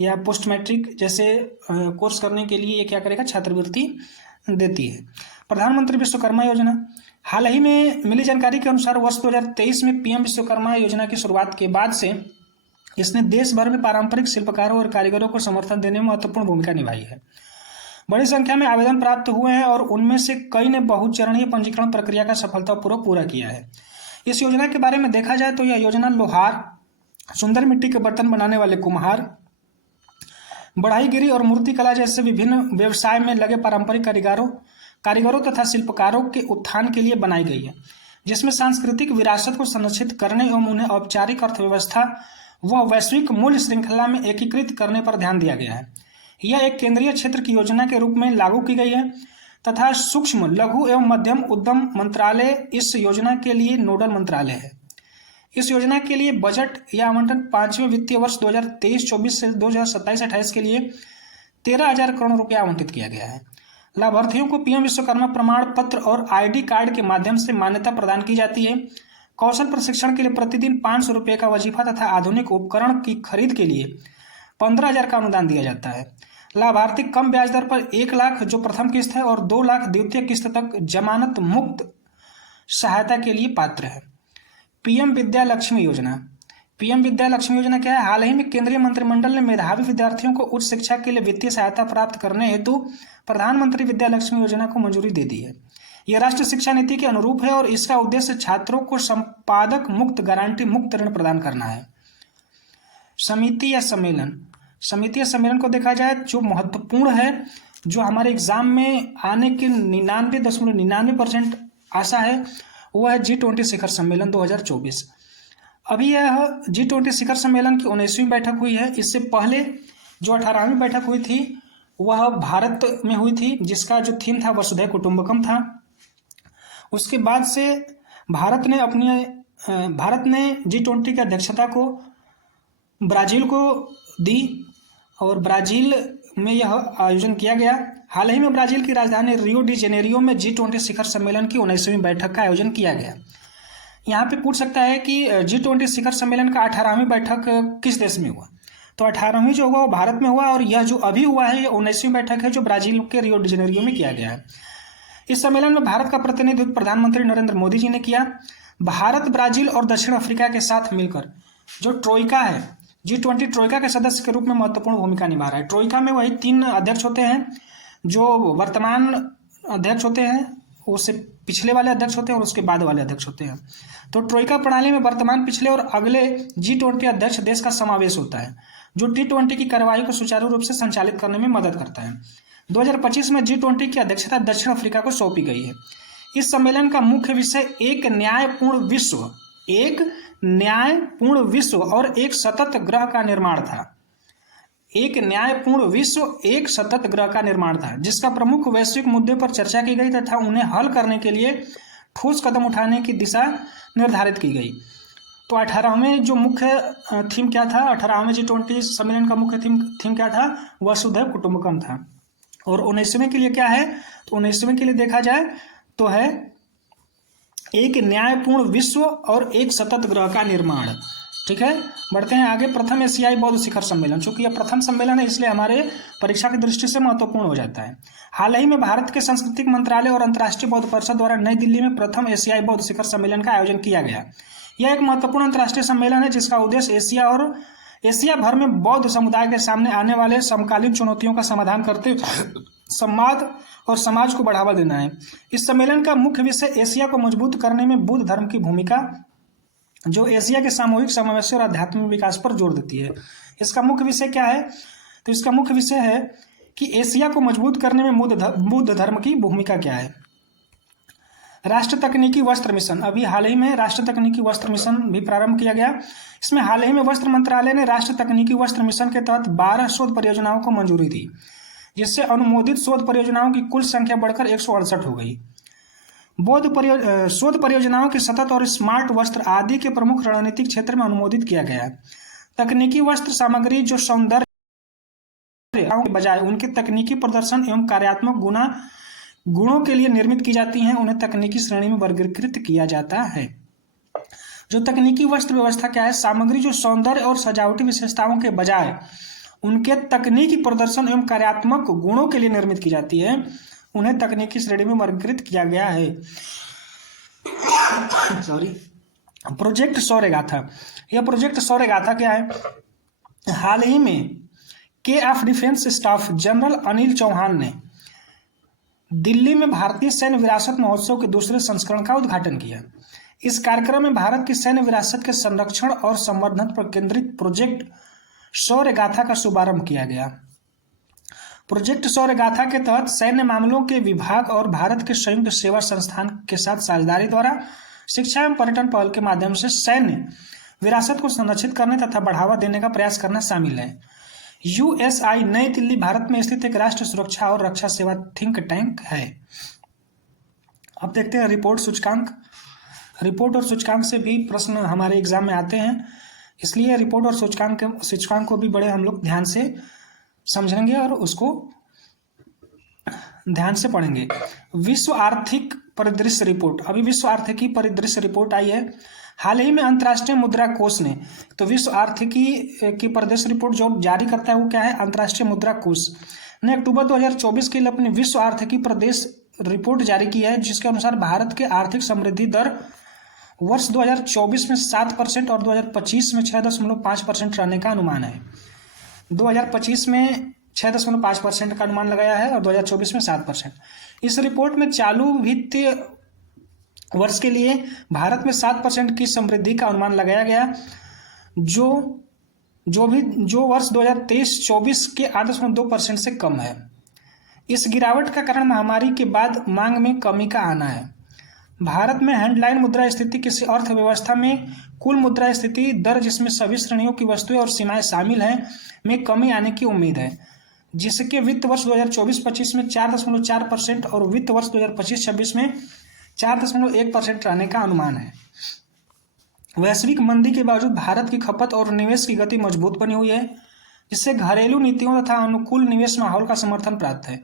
या पोस्ट मैट्रिक जैसे कोर्स करने के लिए ये क्या करेगा? छात्रवृत्ति देती है। प्रधानमंत्री विश्वकर्मा योजना, हाल ही में मिली जानकारी के अनुसार वर्ष 2023 में PM विश्वकर्मा योजना की शुरुआत के बाद से इसने देश भर में पारंपरिक शिल्पकारों और कारीगरों को समर्थन देने में महत्वपूर्ण भूमिका निभाई है। बड़ी संख्या में आवेदन प्राप्त हुए हैं और उनमें से कई ने बहुचरणीय पंजीकरण प्रक्रिया का सफलतापूर्वक पूरा किया है। इस योजना के बारे में देखा जाए तो यह योजना लोहार, सुंदर मिट्टी के बर्तन बनाने वाले कुम्हार, बढ़ाईगिरी और मूर्तिकला जैसे विभिन्न व्यवसाय में लगे पारंपरिक कारीगरों तथा शिल्पकारों के उत्थान के लिए बनाई गई है, जिसमें सांस्कृतिक विरासत को संरक्षित करने एवं उन्हें औपचारिक अर्थव्यवस्था व वैश्विक मूल्य श्रृंखला में एकीकृत करने पर ध्यान दिया गया है। यह एक केंद्रीय क्षेत्र की योजना के रूप में लागू की गई है तथा सूक्ष्म, लघु एवं मध्यम उद्यम मंत्रालय इस योजना के लिए नोडल मंत्रालय है। इस योजना के लिए बजट या आवंटन 5वें वित्तीय वर्ष 2023-24 से 2027-28 के लिए 13,000 करोड़ रुपया आवंटित किया गया है। लाभार्थियों को PM विश्वकर्मा प्रमाण पत्र और ID कार्ड के माध्यम से मान्यता प्रदान की जाती है। कौशल प्रशिक्षण के लिए प्रतिदिन 500 रुपये का वजीफा तथा आधुनिक उपकरण की खरीद के लिए 15,000 का अनुदान दिया जाता है। लाभार्थी कम ब्याज दर पर 1 लाख जो प्रथम किस्त है और 2 लाख द्वितीय किस्त तक जमानत मुक्त सहायता के लिए पात्र है। पीएम विद्या लक्ष्मी योजना। पीएम विद्या लक्ष्मी योजना क्या है? हाल ही में केंद्रीय मंत्रिमंडल ने मेधावी विद्यार्थियों को उच्च शिक्षा के लिए वित्तीय सहायता प्राप्त करने हेतु प्रधानमंत्री विद्या लक्ष्मी योजना को मंजूरी दे दी है। यह राष्ट्रीय शिक्षा नीति के अनुरूप है और इसका उद्देश्य छात्रों को संपादक मुक्त गारंटी मुक्त ऋण प्रदान करना है। समिति या सम्मेलन। समिति या सम्मेलन को देखा जाए जो महत्वपूर्ण है, जो हमारे एग्जाम में आने की 99.99% आशा है, वह है G20 शिखर सम्मेलन 2024। अभी यह G20 शिखर सम्मेलन की 19वीं बैठक हुई है। इससे पहले जो 18वीं बैठक हुई थी वह भारत में हुई थी, जिसका जो थीम था वसुधैव कुटुंबकम था। उसके बाद से भारत ने G20 की अध्यक्षता को ब्राज़ील को दी और ब्राज़ील में यह आयोजन किया गया। हाल ही में ब्राज़ील की राजधानी रियो डी जेनेरियो में G20 शिखर सम्मेलन की 19वीं बैठक का आयोजन किया गया। यहाँ पे पूछ सकता है कि G20 शिखर सम्मेलन का 18वीं बैठक किस देश में हुआ? तो 18वीं जो हुआ वो भारत में हुआ और यह जो अभी हुआ है ये 19वीं बैठक है जो ब्राज़ील के रियो डी जेनेरियो में किया गया है। इस सम्मेलन में भारत का प्रतिनिधित्व प्रधानमंत्री नरेंद्र मोदी जी ने किया। भारत, ब्राज़ील और दक्षिण अफ्रीका के साथ मिलकर जो ट्रोइका है, G20 ट्रोइका के सदस्य के रूप में महत्वपूर्ण भूमिका निभा रहा है। ट्रोइका में वही 3 अध्यक्ष होते हैं, जो वर्तमान अध्यक्ष होते हैं, उससे पिछले वाले अध्यक्ष होते हैं और उसके बाद वाले अध्यक्ष होते हैं। तो ट्रोइका प्रणाली में वर्तमान, पिछले और अगले G20 अध्यक्ष देश का समावेश होता है, जो T20 की कार्यवाही को सुचारू रूप से संचालित करने में मदद करता है। 2025 में G20 की अध्यक्षता दक्षिण अफ्रीका को सौंपी गई है। इस सम्मेलन का मुख्य विषय एक न्यायपूर्ण विश्व और एक सतत ग्रह का निर्माण था। एक न्यायपूर्ण विश्व, एक सतत ग्रह का निर्माण था, जिसका प्रमुख वैश्विक मुद्दे पर चर्चा की गई तथा उन्हें हल करने के लिए ठोस कदम उठाने की दिशा निर्धारित की गई। तो 18वें जो मुख्य थीम क्या था? 18वें G20 सम्मेलन का मुख्य थीम क्या था? वसुधैव कुटुंबकम था। और 19वें के लिए क्या है? तो 19वें के लिए देखा जाए तो है एक न्यायपूर्ण विश्व और एक सतत ग्रह का निर्माण। ठीक है, बढ़ते हैं आगे। प्रथम एशियाई बौद्ध शिखर सम्मेलन। चूंकि यह प्रथम सम्मेलन है इसलिए हमारे परीक्षा की दृष्टि से महत्वपूर्ण हो जाता है। हाल ही में भारत के सांस्कृतिक मंत्रालय और अंतर्राष्ट्रीय बौद्ध परिषद द्वारा नई दिल्ली में प्रथम एशियाई बौद्ध शिखर सम्मेलन का आयोजन किया गया। यह एक महत्वपूर्ण अंतर्राष्ट्रीय सम्मेलन है जिसका उद्देश्य एशिया भर में बौद्ध समुदाय के सामने आने वाले समकालीन चुनौतियों का समाधान करते संवाद और समाज को बढ़ावा देना है। इस सम्मेलन का मुख्य विषय एशिया को मजबूत करने में बुद्ध धर्म की भूमिका, जो एशिया के सामूहिक सामंजस्य और आध्यात्मिक विकास पर जोर देती है। इसका मुख्य विषय क्या है? तो इसका मुख्य विषय है कि एशिया को मजबूत करने में बुद्ध धर्म की भूमिका क्या है। राष्ट्रीय तकनीकी वस्त्र मिशन। अभी हाल ही में राष्ट्रीय तकनीकी वस्त्र मिशन भी प्रारंभ किया गया। इसमें हाल ही में वस्त्र मंत्रालय ने राष्ट्रीय तकनीकी वस्त्र मिशन के तहत 12 शोध परियोजनाओं को मंजूरी दी, जिससे अनुमोदित शोध परियोजनाओं की कुल संख्या बढ़कर 168 हो गई। शोध परियोजनाओं के सतत और स्मार्ट वस्त्र आदि के प्रमुख रणनीतिक क्षेत्र में अनुमोदित किया गया है। तकनीकी वस्त्र सामग्री जो सौंदर्य के बजाय उनके तकनीकी प्रदर्शन एवं कार्यात्मक गुणों के लिए निर्मित की जाती हैं, उन्हें तकनीकी श्रेणी में वर्गीकृत किया जाता है। जो तकनीकी वस्त्र व्यवस्था क्या है? सामग्री जो सौंदर्य और सजावटी विशेषताओं के बजाय उनके तकनीकी प्रदर्शन एवं कार्यात्मक गुणों के लिए निर्मित की जाती है, उन्हें तकनीकी श्रेणी में वर्गीकृत किया गया है। प्रोजेक्ट शौर्यगाथा। यह प्रोजेक्ट शौर्यगाथा क्या है? हाल ही में के of defence staff general Anil Chauhan ने दिल्ली में भारतीय सैन्य विरासत महोत्सव के दूसरे संस्करण का उद्घाटन किया। इस कार्यक्रम में भारत की सैन्य विरासत के संरक्षण और संवर्धन पर केंद्रित प्रोजेक्ट शौर्यगाथा का शुभारंभ किया गया। प्रोजेक्ट शौर्यगाथा के तहत सैन्य मामलों के विभाग और भारत के संयुक्त सेवा संस्थान के साथ साझेदारी द्वारा शिक्षा एवं पर्यटन पहल के माध्यम से सैन्य विरासत को संरक्षित करने तथा बढ़ावा देने का प्रयास करना शामिल है। USI नई दिल्ली भारत में स्थित एक राष्ट्रीय सुरक्षा और रक्षा सेवा थिंक टैंक है। अब देखते हैं रिपोर्ट सूचकांक। रिपोर्ट और सूचकांक से भी प्रश्न हमारे एग्जाम में आते हैं, इसलिए रिपोर्ट और सूचकांक को भी बड़े हम लोग ध्यान से समझेंगे और उसको ध्यान से पढ़ेंगे। विश्व आर्थिक परिदृश्य रिपोर्ट। अभी विश्व आर्थिकी परिदृश्य रिपोर्ट आई है। हाल ही में अंतर्राष्ट्रीय मुद्रा कोष ने, तो विश्व आर्थिकी की प्रदेश रिपोर्ट जो जारी करता है वो क्या है, अंतर्राष्ट्रीय मुद्रा कोष ने अक्टूबर 2024 के लिए अपनी विश्व आर्थिकी प्रदेश रिपोर्ट जारी की है, जिसके अनुसार भारत के आर्थिक समृद्धि दर वर्ष 2024 में 7% और 2025 में 6.5% रहने का अनुमान है। 2025 में 6.5% का अनुमान लगाया है और 2024 में 7%। इस रिपोर्ट में चालू वित्तीय वर्ष के लिए भारत में 7% की समृद्धि का अनुमान लगाया गया, जो वर्ष 2023-24 के 8.2% से कम है। इस गिरावट का कारण महामारी के बाद मांग में कमी का आना है। भारत में हेडलाइन मुद्रा स्थिति किसी अर्थव्यवस्था में कुल मुद्रा स्थिति दर, जिसमें सभी श्रेणियों की वस्तुएं और सीमाएं शामिल हैं, में कमी आने की उम्मीद है, जिसके वित्त वर्ष 2024-25 में 4.4% और वित्त वर्ष 2025-26 में 4.1% रहने का अनुमान है। वैश्विक मंदी के बावजूद भारत की खपत और निवेश की गति मजबूत बनी हुई है, जिससे घरेलू नीतियों तथा अनुकूल निवेश माहौल का समर्थन प्राप्त है,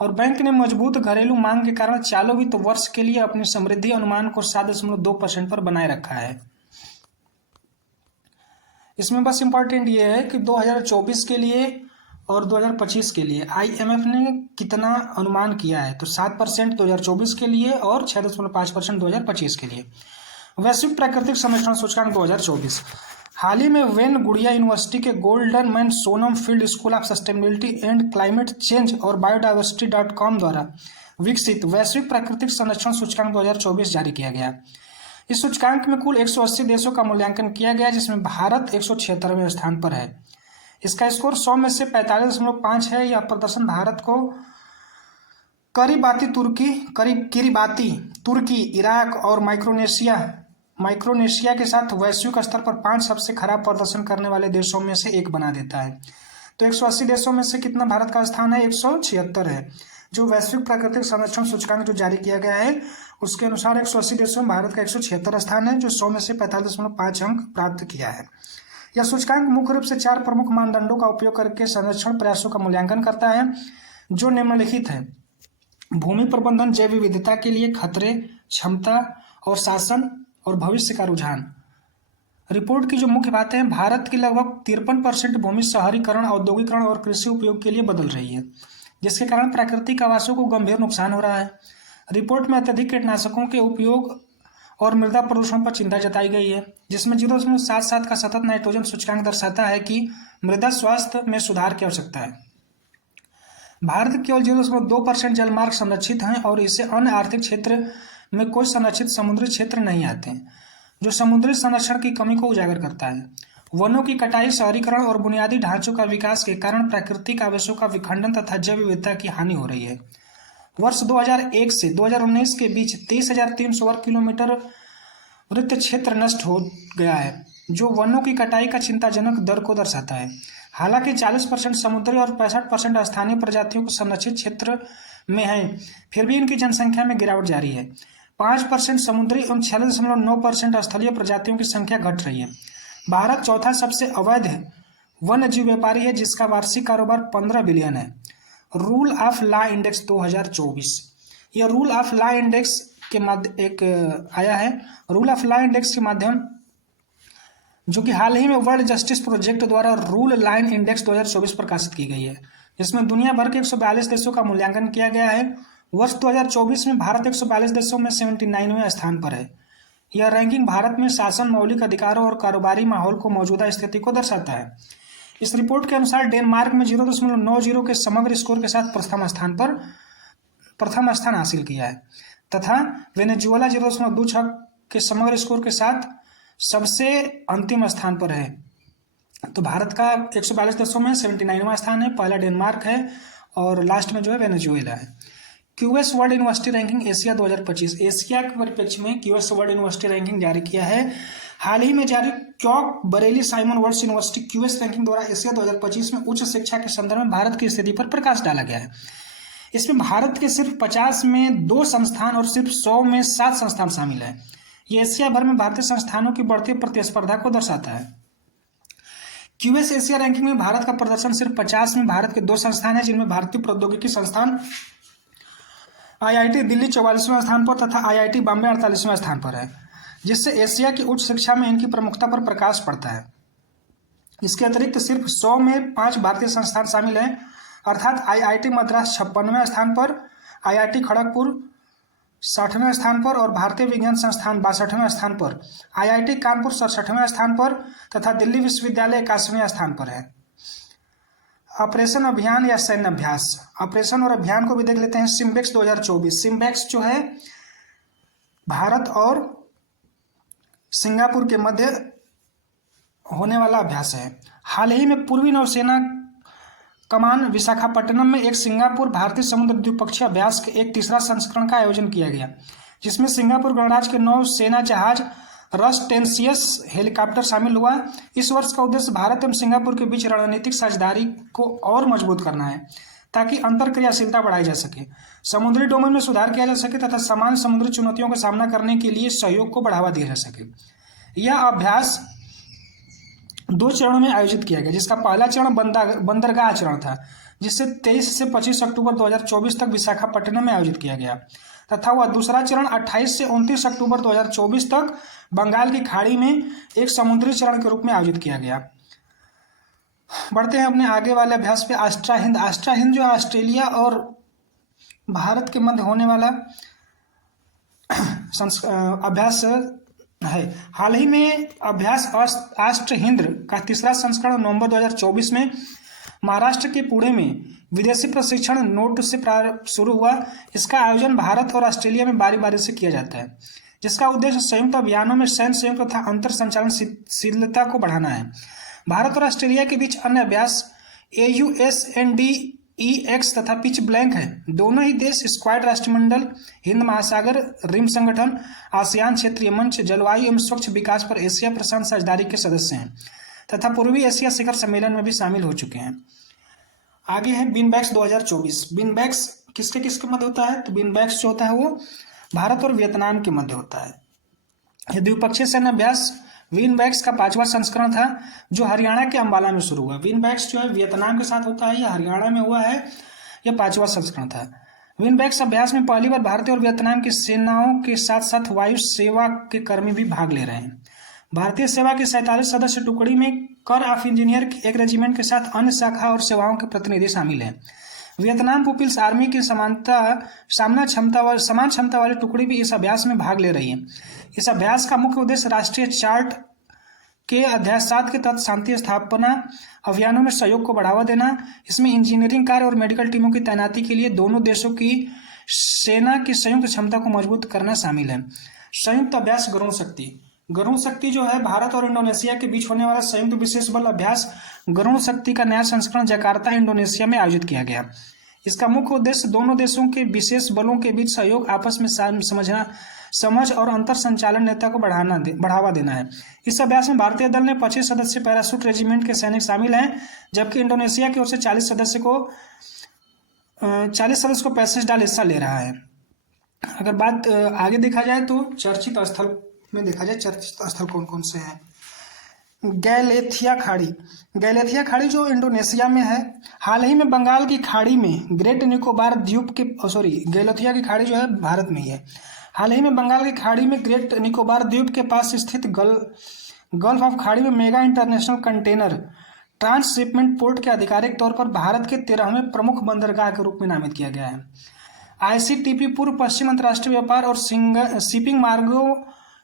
और बैंक ने मजबूत घरेलू मांग के कारण चालू वित्त वर्ष के लिए अपनी समृद्धि अनुमान को 7.2% पर बनाए रखा है। इसमें बस इम्पोर्टेंट ये है कि 2024 के लिए और 2025 के लिए IMF ने कितना अनुमान किया है, तो 7% 2024 के लिए और 6.5% 2025 के लिए। वैश्विक प्राकृतिक संरक्षण सूचकांक 2024 हाल ही में वेन गुड़िया यूनिवर्सिटी के golden man Sonam field school of sustainability and climate change और बायोडाइवर्सिटी.com द्वारा विकसित वैश्विक प्राकृतिक संरक्षण सूचकांक 2024 जारी किया गया। इस सूचकांक में कुल 180 देशों का मूल्यांकन किया गया, जिसमें भारत 176वें स्थान पर है। इसका स्कोर 100 में से 45.5 है। यह प्रदर्शन भारत को किरीबाती तुर्की, इराक और माइक्रोनेशिया के साथ वैश्विक स्तर पर 5 सबसे खराब प्रदर्शन करने वाले देशों में से एक बना देता है। तो 180 देशों में से कितना भारत का स्थान है, 176 है। जो वैश्विक प्राकृतिक संरक्षण सूचकांक जो जारी किया गया है उसके अनुसार 180 देशों में भारत का 176 स्थान है, जो 100 में से 45.5 अंक प्राप्त किया है। यह सूचकांक मुख्य रूप से 4 प्रमुख मानदंडों का उपयोग करके संरक्षण प्रयासों का मूल्यांकन करता है, जो निम्नलिखित है: भूमि प्रबंधन, जैव विविधता के लिए खतरे, क्षमता और शासन, और भविष्य का रुझान। रिपोर्ट की जो मुख्य बातें हैं, भारत की लगभग 53% भूमि शहरीकरण, औद्योगिकरण और कृषि उपयोग के लिए बदल रही है, जिसके कारण प्राकृतिक आवासों को गंभीर नुकसान हो रहा है। रिपोर्ट में अत्यधिक कीटनाशकों के उपयोग और मृदा प्रदूषण पर चिंता जताई गई है, जिसमें 0.77 का सतत नाइट्रोजन सूचकांक दर्शाता है कि मृदा स्वास्थ्य में सुधार की आवश्यकता है। भारत केवल 0.2% जलमार्ग संरक्षित हैं और इसे अन्य आर्थिक क्षेत्र में कोई संरक्षित समुद्री क्षेत्र नहीं आते हैं, जो समुद्री संरक्षण की कमी को उजागर करता है। वनों की कटाई, शहरीकरण और बुनियादी ढांचों का विकास के कारण प्राकृतिक आवासों का विखंडन तथा जैव विविधता की हानि हो रही है। वर्ष 2001 से 2019 के बीच 23,300 वर्ग किलोमीटर वृत्त क्षेत्र नष्ट हो गया है, जो वनों की कटाई का चिंताजनक दर को दर्शाता है। हालांकि 40% समुद्री और 65% स्थानीय प्रजातियों को संरक्षित क्षेत्र में हैं, फिर भी इनकी जनसंख्या में गिरावट जारी है। 5% समुद्री एवं 6.9% स्थलीय प्रजातियों की संख्या घट रही है। भारत चौथा सबसे अवैध वन्य जीव व्यापारी है, जिसका वार्षिक कारोबार 15 बिलियन है। रूल ऑफ लॉ इंडेक्स 2024, यह रूल ऑफ लॉ इंडेक्स के माध्यम एक आया है। रूल ऑफ लॉ इंडेक्स के माध्यम जो कि हाल ही में वर्ल्ड जस्टिस प्रोजेक्ट द्वारा रूल लाइन इंडेक्स 2024 प्रकाशित की गई है, जिसमें दुनिया भर के 142 देशों का मूल्यांकन किया गया है। वर्ष 2024 में भारत 142 देशों में 79वें स्थान पर है। यह रैंकिंग भारत में शासन, मौलिक अधिकारों और कारोबारी माहौल को मौजूदा स्थिति को दर्शाता है। इस रिपोर्ट के अनुसार डेनमार्क में 0.90 के समग्र स्कोर के साथ प्रथम स्थान हासिल किया है, तथा वेनेजुएला 0.26 के समग्र स्कोर के साथ सबसे अंतिम स्थान पर है। तो भारत का 142 देशों में 79वां स्थान है, पहला डेनमार्क है और लास्ट में जो है वेनेजुएला है। QS world university ranking Asia 2025, Asia के परिप्रेक्ष्य में क्यूएस वर्ल्ड यूनिवर्सिटी रैंकिंग जारी किया है। हाल ही में जारी Quacquarelli Symonds world university QS ranking द्वारा एशिया 2025 में उच्च शिक्षा के संदर्भ में भारत की स्थिति पर प्रकाश डाला गया है। इसमें भारत के सिर्फ 50 में 2 संस्थान और सिर्फ 100 में 7 संस्थान शामिल है। ये एशिया भर में भारतीय संस्थानों की बढ़ती प्रतिस्पर्धा को दर्शाता है। क्यूएस एशिया रैंकिंग में भारत का प्रदर्शन सिर्फ 50 में भारत के 2 संस्थान हैं, जिनमें भारतीय प्रौद्योगिकी संस्थान आईआईटी दिल्ली 44वें स्थान पर तथा आईआईटी बॉम्बे 48वें स्थान पर है। जिससे एशिया की उच्च शिक्षा में इनकी प्रमुखता पर प्रकाश पड़ता है। इसके अतिरिक्त सिर्फ 100 में 5 भारतीय संस्थान शामिल हैं, अर्थात आईआईटी मद्रास 56वें स्थान पर, आईआईटी खड़गपुर 60वें स्थान पर और भारतीय विज्ञान संस्थान 62वें स्थान पर, आईआईटी कानपुर 67वें स्थान पर तथा दिल्ली विश्वविद्यालय 81वें स्थान पर है। ऑपरेशन अभियान या सैन्य अभ्यास, ऑपरेशन और अभियान को भी देख लेते हैं। सिम्बेक्स 2024, सिम्बेक्स जो है भारत और सिंगापुर के मध्य होने वाला अभ्यास है। हाल ही में पूर्वी नौसेना कमान विशाखापट्टनम में एक सिंगापुर भारतीय समुद्र द्विपक्षीय अभ्यास के एक तीसरा संस्करण का आयोजन किया गया, जिसमें सिंगापुर गणराज्य के नौसेना जहाज रसटेंसियस हेलीकॉप्टर शामिल हुआ। इस वर्ष का उद्देश्य भारत एवं सिंगापुर के बीच रणनीतिक साझेदारी को और मजबूत करना है, ताकि अंतरक्रियाशीलता बढ़ाई जा सके, समुद्री डोमेन में सुधार किया जा सके तथा समान समुद्री चुनौतियों का सामना करने के लिए सहयोग को बढ़ावा दिया जा सके। यह अभ्यास 2 चरणों में आयोजित किया गया, जिसका पहला चरण बंदरगाह चरण था, जिसे 23 से 25 अक्टूबर 2024 तक विशाखापट्टनम में आयोजित किया गया, तथा वह दूसरा चरण 28 से 29 अक्टूबर 2024 तक बंगाल की खाड़ी में एक समुद्री चरण के रूप में आयोजित किया गया। बढ़ते हैं अपने आगे वाले अभ्यास पे। आस्ट्रा हिंद, आस्ट्रा हिंद जो ऑस्ट्रेलिया और भारत के मध्य होने वाला अभ्यास है। हाल ही में अभ्यास आस्ट्रा हिंद का तीसरा संस्करण नवंबर 2024 में महाराष्ट्र के पुणे में विदेशी प्रशिक्षण नोट से शुरू हुआ। इसका आयोजन भारत और ऑस्ट्रेलिया में बारी बारी से किया जाता है, जिसका उद्देश्य संयुक्त अभियानों में सैन्य सहयोग तथा अंतर संचालनशीलता को बढ़ाना है। भारत और ऑस्ट्रेलिया के बीच अन्य अभ्यास AUSNDEX तथा पिच ब्लैंक है। दोनों ही देश स्क्वाड राष्ट्रमंडल, हिंद महासागर रिम संगठन, आसियान क्षेत्रीय मंच, जलवायु एवं स्वच्छ विकास पर एशिया प्रशांत साझेदारी के सदस्य हैं तथा पूर्वी एशिया शिखर सम्मेलन में भी शामिल हो चुके हैं। आगे है बिनबैक्स 2024। बिनबैक्स किसके किसके मध्य होता है? तो बिनबैक्स जो होता है वो भारत और वियतनाम के मध्य होता है। यह द्विपक्षीय सैन्य अभ्यास विनबैक्स का 5वां संस्करण था, जो हरियाणा के अंबाला में शुरू हुआ। विनबैक्स जो है वियतनाम के साथ होता है, यह हरियाणा में हुआ है। यह 5वां संस्करण था। विनबैक्स अभ्यास में पहली बार भारतीय और वियतनाम की सेनाओं के साथ साथ वायु सेवा के कर्मी भी भाग ले रहे हैं। भारतीय सेवा के 47 सदस्य टुकड़ी में कर ऑफ इंजीनियर के एक रेजिमेंट के साथ अन्य शाखा और सेवाओं के प्रतिनिधि शामिल हैं। वियतनाम पीपल्स आर्मी की समान क्षमता वाली टुकड़ी भी इस अभ्यास में भाग ले रही है। इस अभ्यास का मुख्य उद्देश्य राष्ट्रीय चार्ट के अध्याय 7 के तहत शांति स्थापना अभियानों में सहयोग को बढ़ावा देना। इसमें इंजीनियरिंग कार्य और मेडिकल टीमों की तैनाती के लिए दोनों देशों की सेना की संयुक्त क्षमता को मजबूत करना शामिल है। संयुक्त अभ्यास गरुण शक्ति। गरुण शक्ति जो है भारत और इंडोनेशिया के बीच होने वाला संयुक्त विशेष बल अभ्यास गरुण शक्ति का नया संस्करण जकार्ता इंडोनेशिया में आयोजित किया गया। इसका मुख्य उद्देश्य दोनों देशों के विशेष बलों के बीच सहयोग, आपस में समझ और अंतर संचालन नेता को बढ़ावा देना है। इस अभ्यास में भारतीय दल ने 25 सदस्य पैराशूट रेजिमेंट के सैनिक शामिल हैं, जबकि इंडोनेशिया की ओर से 40 सदस्य को $65 हिस्सा ले रहा है। अगर बात आगे देखा जाए तो चर्चित स्थल में देखा जाए, चर्चित स्थल कौन कौन से हैं। गैलेथिया खाड़ी। गैलेथिया खाड़ी जो इंडोनेशिया में है। हाल ही में बंगाल की खाड़ी में ग्रेट निकोबार द्वीप के गैलेथिया की खाड़ी जो है भारत में ही है। हाल ही में बंगाल की खाड़ी में ग्रेट निकोबार द्वीप के पास स्थित गल्फ ऑफ खाड़ी में mega international container transshipment port के आधिकारिक तौर पर भारत के 13वें प्रमुख बंदरगाह के रूप में नामित किया गया है। ICTP पूर्व पश्चिम अंतर्राष्ट्रीय व्यापार और शिपिंग मार्गों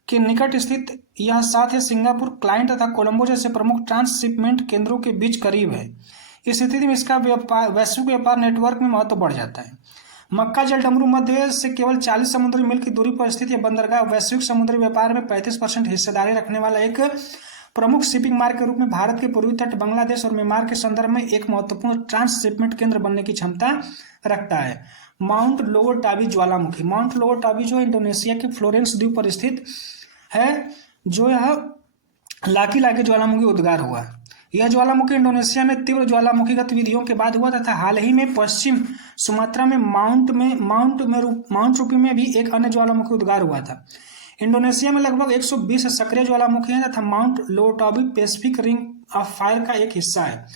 के निकट स्थित यह साथ ही सिंगापुर, क्लाइंट तथा कोलंबो जैसे प्रमुख ट्रांसशिपमेंट केंद्रों के बीच करीब है। इस स्थिति में इसका वैश्विक व्यापार नेटवर्क में महत्व बढ़ जाता है। मक्का जलडमरू मध्य से केवल 40 समुद्री मील की दूरी पर स्थित यह बंदरगाह वैश्विक समुद्री व्यापार में 35% हिस्सेदारी रखने वाला एक प्रमुख शिपिंग मार्ग के रूप में भारत के पूर्वी तट, बांग्लादेश और म्यांमार के संदर्भ में एक महत्वपूर्ण ट्रांसशिपमेंट केंद्र बनने की क्षमता रखता है। माउंट लोवोटाबी ज्वालामुखी। माउंट लोवोटाबी जो इंडोनेशिया के फ्लोरेंस द्वीप पर स्थित है, जो यह लाकी ज्वालामुखी उद्गार हुआ। यह ज्वालामुखी इंडोनेशिया में तीव्र ज्वालामुखी गतिविधियों के बाद हुआ तथा हाल ही में पश्चिम सुमात्रा में माउंट रूपी में भी एक अन्य ज्वालामुखी उद्गार हुआ था। इंडोनेशिया में लगभग 120 सक्रिय ज्वालामुखी हैं तथा Mount Lewotobi Pacific ring of fire का एक हिस्सा है,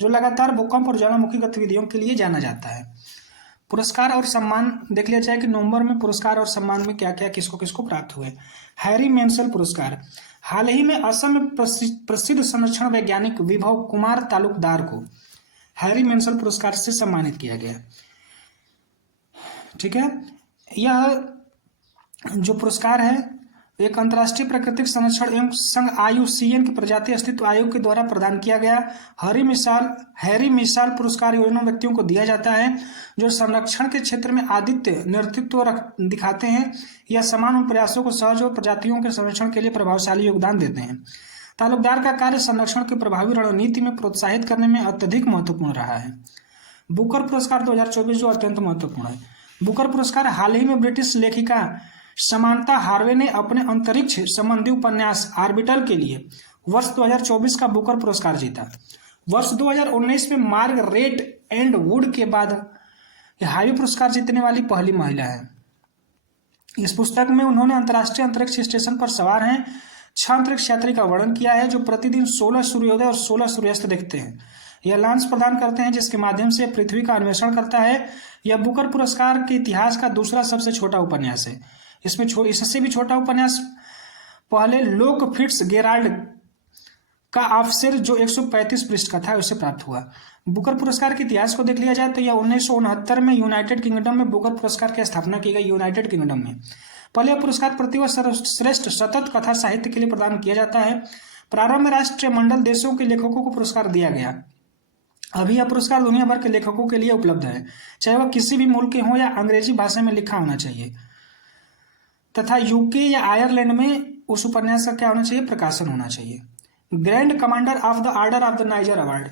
जो लगातार भूकंप और ज्वालामुखी गतिविधियों के लिए जाना जाता है। पुरस्कार और सम्मान देख लिया जाए कि नवंबर में पुरस्कार और सम्मान में क्या क्या किसको किसको प्राप्त हुए। हैरी मेंसल पुरस्कार, हाल ही में असम में प्रसिद्ध संरक्षण वैज्ञानिक विभव कुमार तालुकदार को हैरी मेंसल पुरस्कार से सम्मानित किया गया। ठीक है, यह जो पुरस्कार है एक अंतर्राष्ट्रीय प्राकृतिक संरक्षण एवं संघ IUCN के प्रजाति अस्तित्व आयोग के द्वारा प्रदान किया गया। हैरी मिसाल पुरस्कार योजना व्यक्तियों को दिया जाता है जो संरक्षण के क्षेत्र में आदित्य नेतृत्व दिखाते हैं या समान उन प्रयासों को सहज और प्रजातियों के संरक्षण के लिए प्रभावशाली योगदान देते हैं। तालुकदार का कार्य संरक्षण की प्रभावी रणनीति में प्रोत्साहित करने में अत्यधिक महत्वपूर्ण रहा है। बुकर पुरस्कार 2024 जो अत्यंत महत्वपूर्ण है। बुकर पुरस्कार हाल ही में ब्रिटिश लेखिका समांथा हार्वे ने अपने अंतरिक्ष संबंधी उपन्यास ऑर्बिटल के लिए वर्ष 2024 का बुकर पुरस्कार जीता। वर्ष 2019 में मार्गरेट एंडवुड के बाद हार्वे पुरस्कार जीतने वाली पहली महिला है। इस पुस्तक में उन्होंने अंतर्राष्ट्रीय अंतरिक्ष स्टेशन पर सवार हैं 6 अंतरिक्ष यात्री का वर्णन किया है जो प्रतिदिन 16 सूर्योदय और 16 सूर्यास्त देखते हैं। यह लॉन्च प्रदान करते हैं जिसके माध्यम से पृथ्वी का अन्वेषण करता है। यह बुकर पुरस्कार के इतिहास का दूसरा सबसे छोटा उपन्यास है। इससे भी छोटा उपन्यास पहले लोक फिट्स गेराल्ड का ऑफसेर जो 135 पृष्ठ का था उसे प्राप्त हुआ। बुकर पुरस्कार के इतिहास को देख लिया जाए तो यह 1969 में यूनाइटेड किंगडम में बुकर पुरस्कार की स्थापना की गई। यूनाइटेड किंगडम में पहले यह पुरस्कार प्रतिवर्ष सर्वश्रेष्ठ सतत कथा साहित्य के लिए प्रदान किया जाता है। प्रारंभ में राष्ट्रमंडल देशों के लेखकों को पुरस्कार दिया गया। अभी यह पुरस्कार दुनिया भर के लेखकों के लिए उपलब्ध है, चाहे वह किसी भी मुल्क के हों या अंग्रेजी भाषा में लिखा होना चाहिए तथा यूके या आयरलैंड में उस उपन्यास का क्या होना चाहिए, प्रकाशन होना चाहिए। Grand commander of the order of the niger award,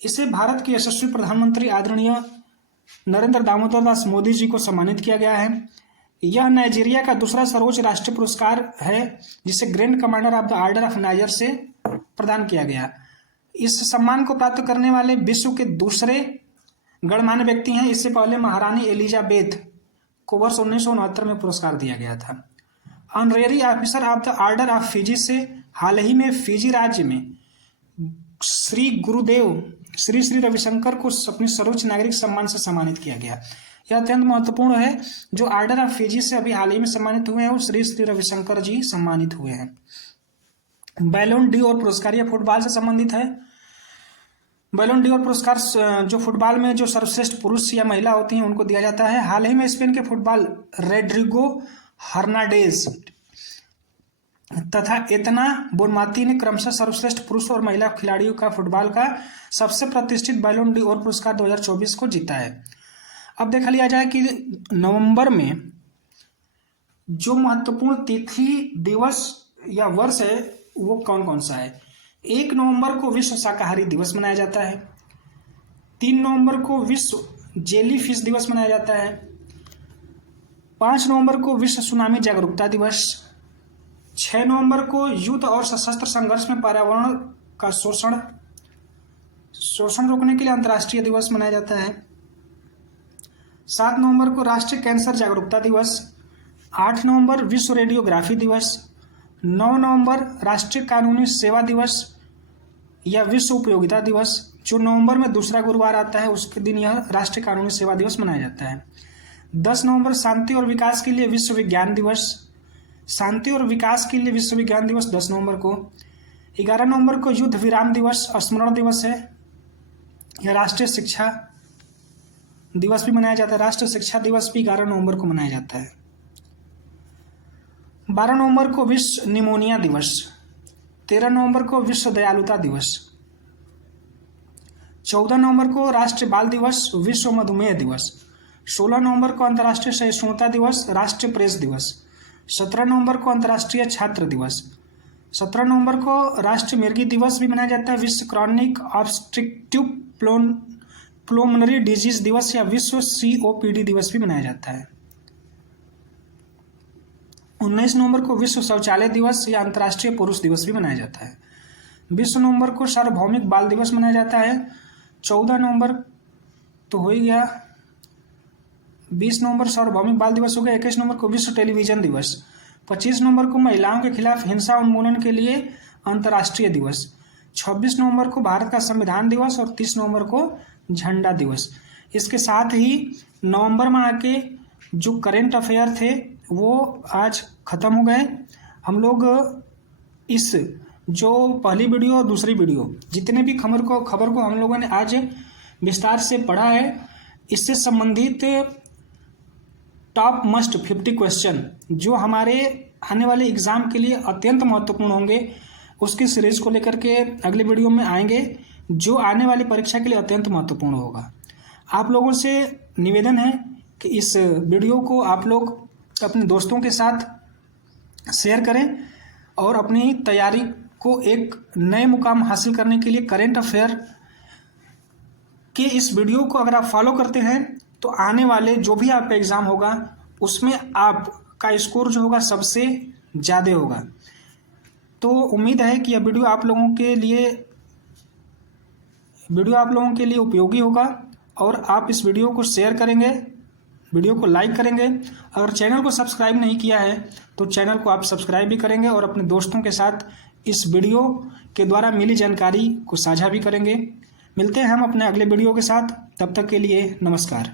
इसे भारत के यशस्वी प्रधानमंत्री आदरणीय नरेंद्र दामोदर दास मोदी जी को सम्मानित किया गया है। यह नाइजीरिया का दूसरा सर्वोच्च राष्ट्रीय पुरस्कार है जिसे grand commander of the order of niger से प्रदान किया गया। इस सम्मान को प्राप्त करने वाले विश्व के दूसरे गणमान्य व्यक्ति हैं। इससे पहले महारानी एलिजाबेथ को वर्ष 1969 में पुरस्कार दिया गया था। Honorary officer of the order of Fiji से हाल ही में फिजी राज्य में श्री गुरुदेव श्री श्री रविशंकर को अपने सर्वोच्च नागरिक सम्मान से सम्मानित किया गया। यह अत्यंत महत्वपूर्ण है। जो ऑर्डर ऑफ फिजी से अभी हाल ही में सम्मानित हुए हैं वो श्री श्री रविशंकर जी सम्मानित हुए हैं। बैलोन डी और पुरस्कार यह फुटबॉल से संबंधित है। बैलोन डी और पुरस्कार जो फुटबॉल में जो सर्वश्रेष्ठ पुरुष या महिला होती हैं उनको दिया जाता है। हाल ही में स्पेन के फुटबॉल रेड्रिगो हर्नांडेज तथा एतना बोनमाती ने क्रमशः सर्वश्रेष्ठ पुरुष और महिला खिलाड़ियों का फुटबॉल का सबसे प्रतिष्ठित बैलोन डी और पुरस्कार 2024 को जीता है। अब देखा लिया जाए कि नवंबर में जो महत्वपूर्ण तिथि दिवस या वर्ष है वो कौन कौन सा है। 1 नवंबर को विश्व शाकाहारी दिवस मनाया जाता है। 3 नवंबर को विश्व जेली फिश दिवस मनाया जाता है। 5 नवंबर को विश्व सुनामी जागरूकता दिवस। 6 नवंबर को युद्ध और सशस्त्र संघर्ष में पर्यावरण का शोषण रोकने के लिए अंतर्राष्ट्रीय दिवस मनाया जाता है। 7 नवंबर को राष्ट्रीय कैंसर जागरूकता दिवस। 8 नवंबर विश्व रेडियोग्राफी दिवस। 9 नवंबर राष्ट्रीय कानूनी सेवा दिवस या विश्व उपयोगिता दिवस। जो नवंबर में दूसरा गुरुवार आता है उसके दिन यह राष्ट्रीय कानूनी सेवा दिवस मनाया जाता है। 10 नवंबर शांति और विकास के लिए विश्व विज्ञान दिवस। शांति और विकास के लिए विश्व विज्ञान दिवस 10 नवंबर को। 11 नवंबर को युद्ध विराम दिवस स्मरण दिवस है। यह राष्ट्रीय शिक्षा दिवस भी मनाया जाता है। राष्ट्रीय शिक्षा दिवस भी 11 नवंबर को मनाया जाता है। 12 नवंबर को विश्व निमोनिया दिवस। 13 नवंबर को विश्व दयालुता दिवस। 14 नवंबर को राष्ट्रीय बाल दिवस विश्व मधुमेह दिवस। 16 नवंबर को अंतर्राष्ट्रीय सहिष्णुता दिवस राष्ट्रीय प्रेस दिवस। 17 नवंबर को अंतर्राष्ट्रीय छात्र दिवस। 17 नवंबर को राष्ट्रीय मिर्गी दिवस भी मनाया जाता है। विश्व क्रॉनिक ऑब्स्ट्रक्टिव प्लोमनरी डिजीज दिवस या विश्व COPD दिवस भी मनाया जाता है। 19 नवंबर को विश्व शौचालय दिवस या अंतर्राष्ट्रीय पुरुष दिवस भी मनाया जाता है। 20 नवंबर को सार्वभौमिक बाल दिवस मनाया जाता है। 14 नवंबर तो हो ही गया। 20 नवंबर सार्वभौमिक बाल दिवस हो गया। 21 नवंबर को विश्व टेलीविजन दिवस। 25 नवंबर को महिलाओं के खिलाफ हिंसा उन्मूलन के लिए अंतर्राष्ट्रीय दिवस। 26 नवंबर को भारत का संविधान दिवस और 30 नवंबर को झंडा दिवस। इसके साथ ही नवंबर माह के जो करंट अफेयर थे वो आज ख़त्म हो गए। हम लोग इस जो पहली वीडियो और दूसरी वीडियो जितने भी खबर को हम लोगों ने आज विस्तार से पढ़ा है, इससे संबंधित टॉप मस्ट 50 क्वेश्चन जो हमारे आने वाले एग्ज़ाम के लिए अत्यंत महत्वपूर्ण होंगे, उसकी सीरीज़ को लेकर के अगले वीडियो में आएंगे, जो आने वाली परीक्षा के लिए अत्यंत महत्वपूर्ण होगा। आप लोगों से निवेदन है कि इस वीडियो को आप लोग अपने दोस्तों के साथ शेयर करें और अपनी तैयारी को एक नए मुकाम हासिल करने के लिए करंट अफेयर के इस वीडियो को अगर आप फॉलो करते हैं तो आने वाले जो भी आपका एग्ज़ाम होगा उसमें आपका स्कोर जो होगा सबसे ज़्यादा होगा। तो उम्मीद है कि यह वीडियो आप लोगों के लिए उपयोगी होगा और आप इस वीडियो को शेयर करेंगे, वीडियो को लाइक करेंगे। अगर चैनल को सब्सक्राइब नहीं किया है तो चैनल को आप सब्सक्राइब भी करेंगे और अपने दोस्तों के साथ इस वीडियो के द्वारा मिली जानकारी को साझा भी करेंगे। मिलते हैं हम अपने अगले वीडियो के साथ, तब तक के लिए नमस्कार।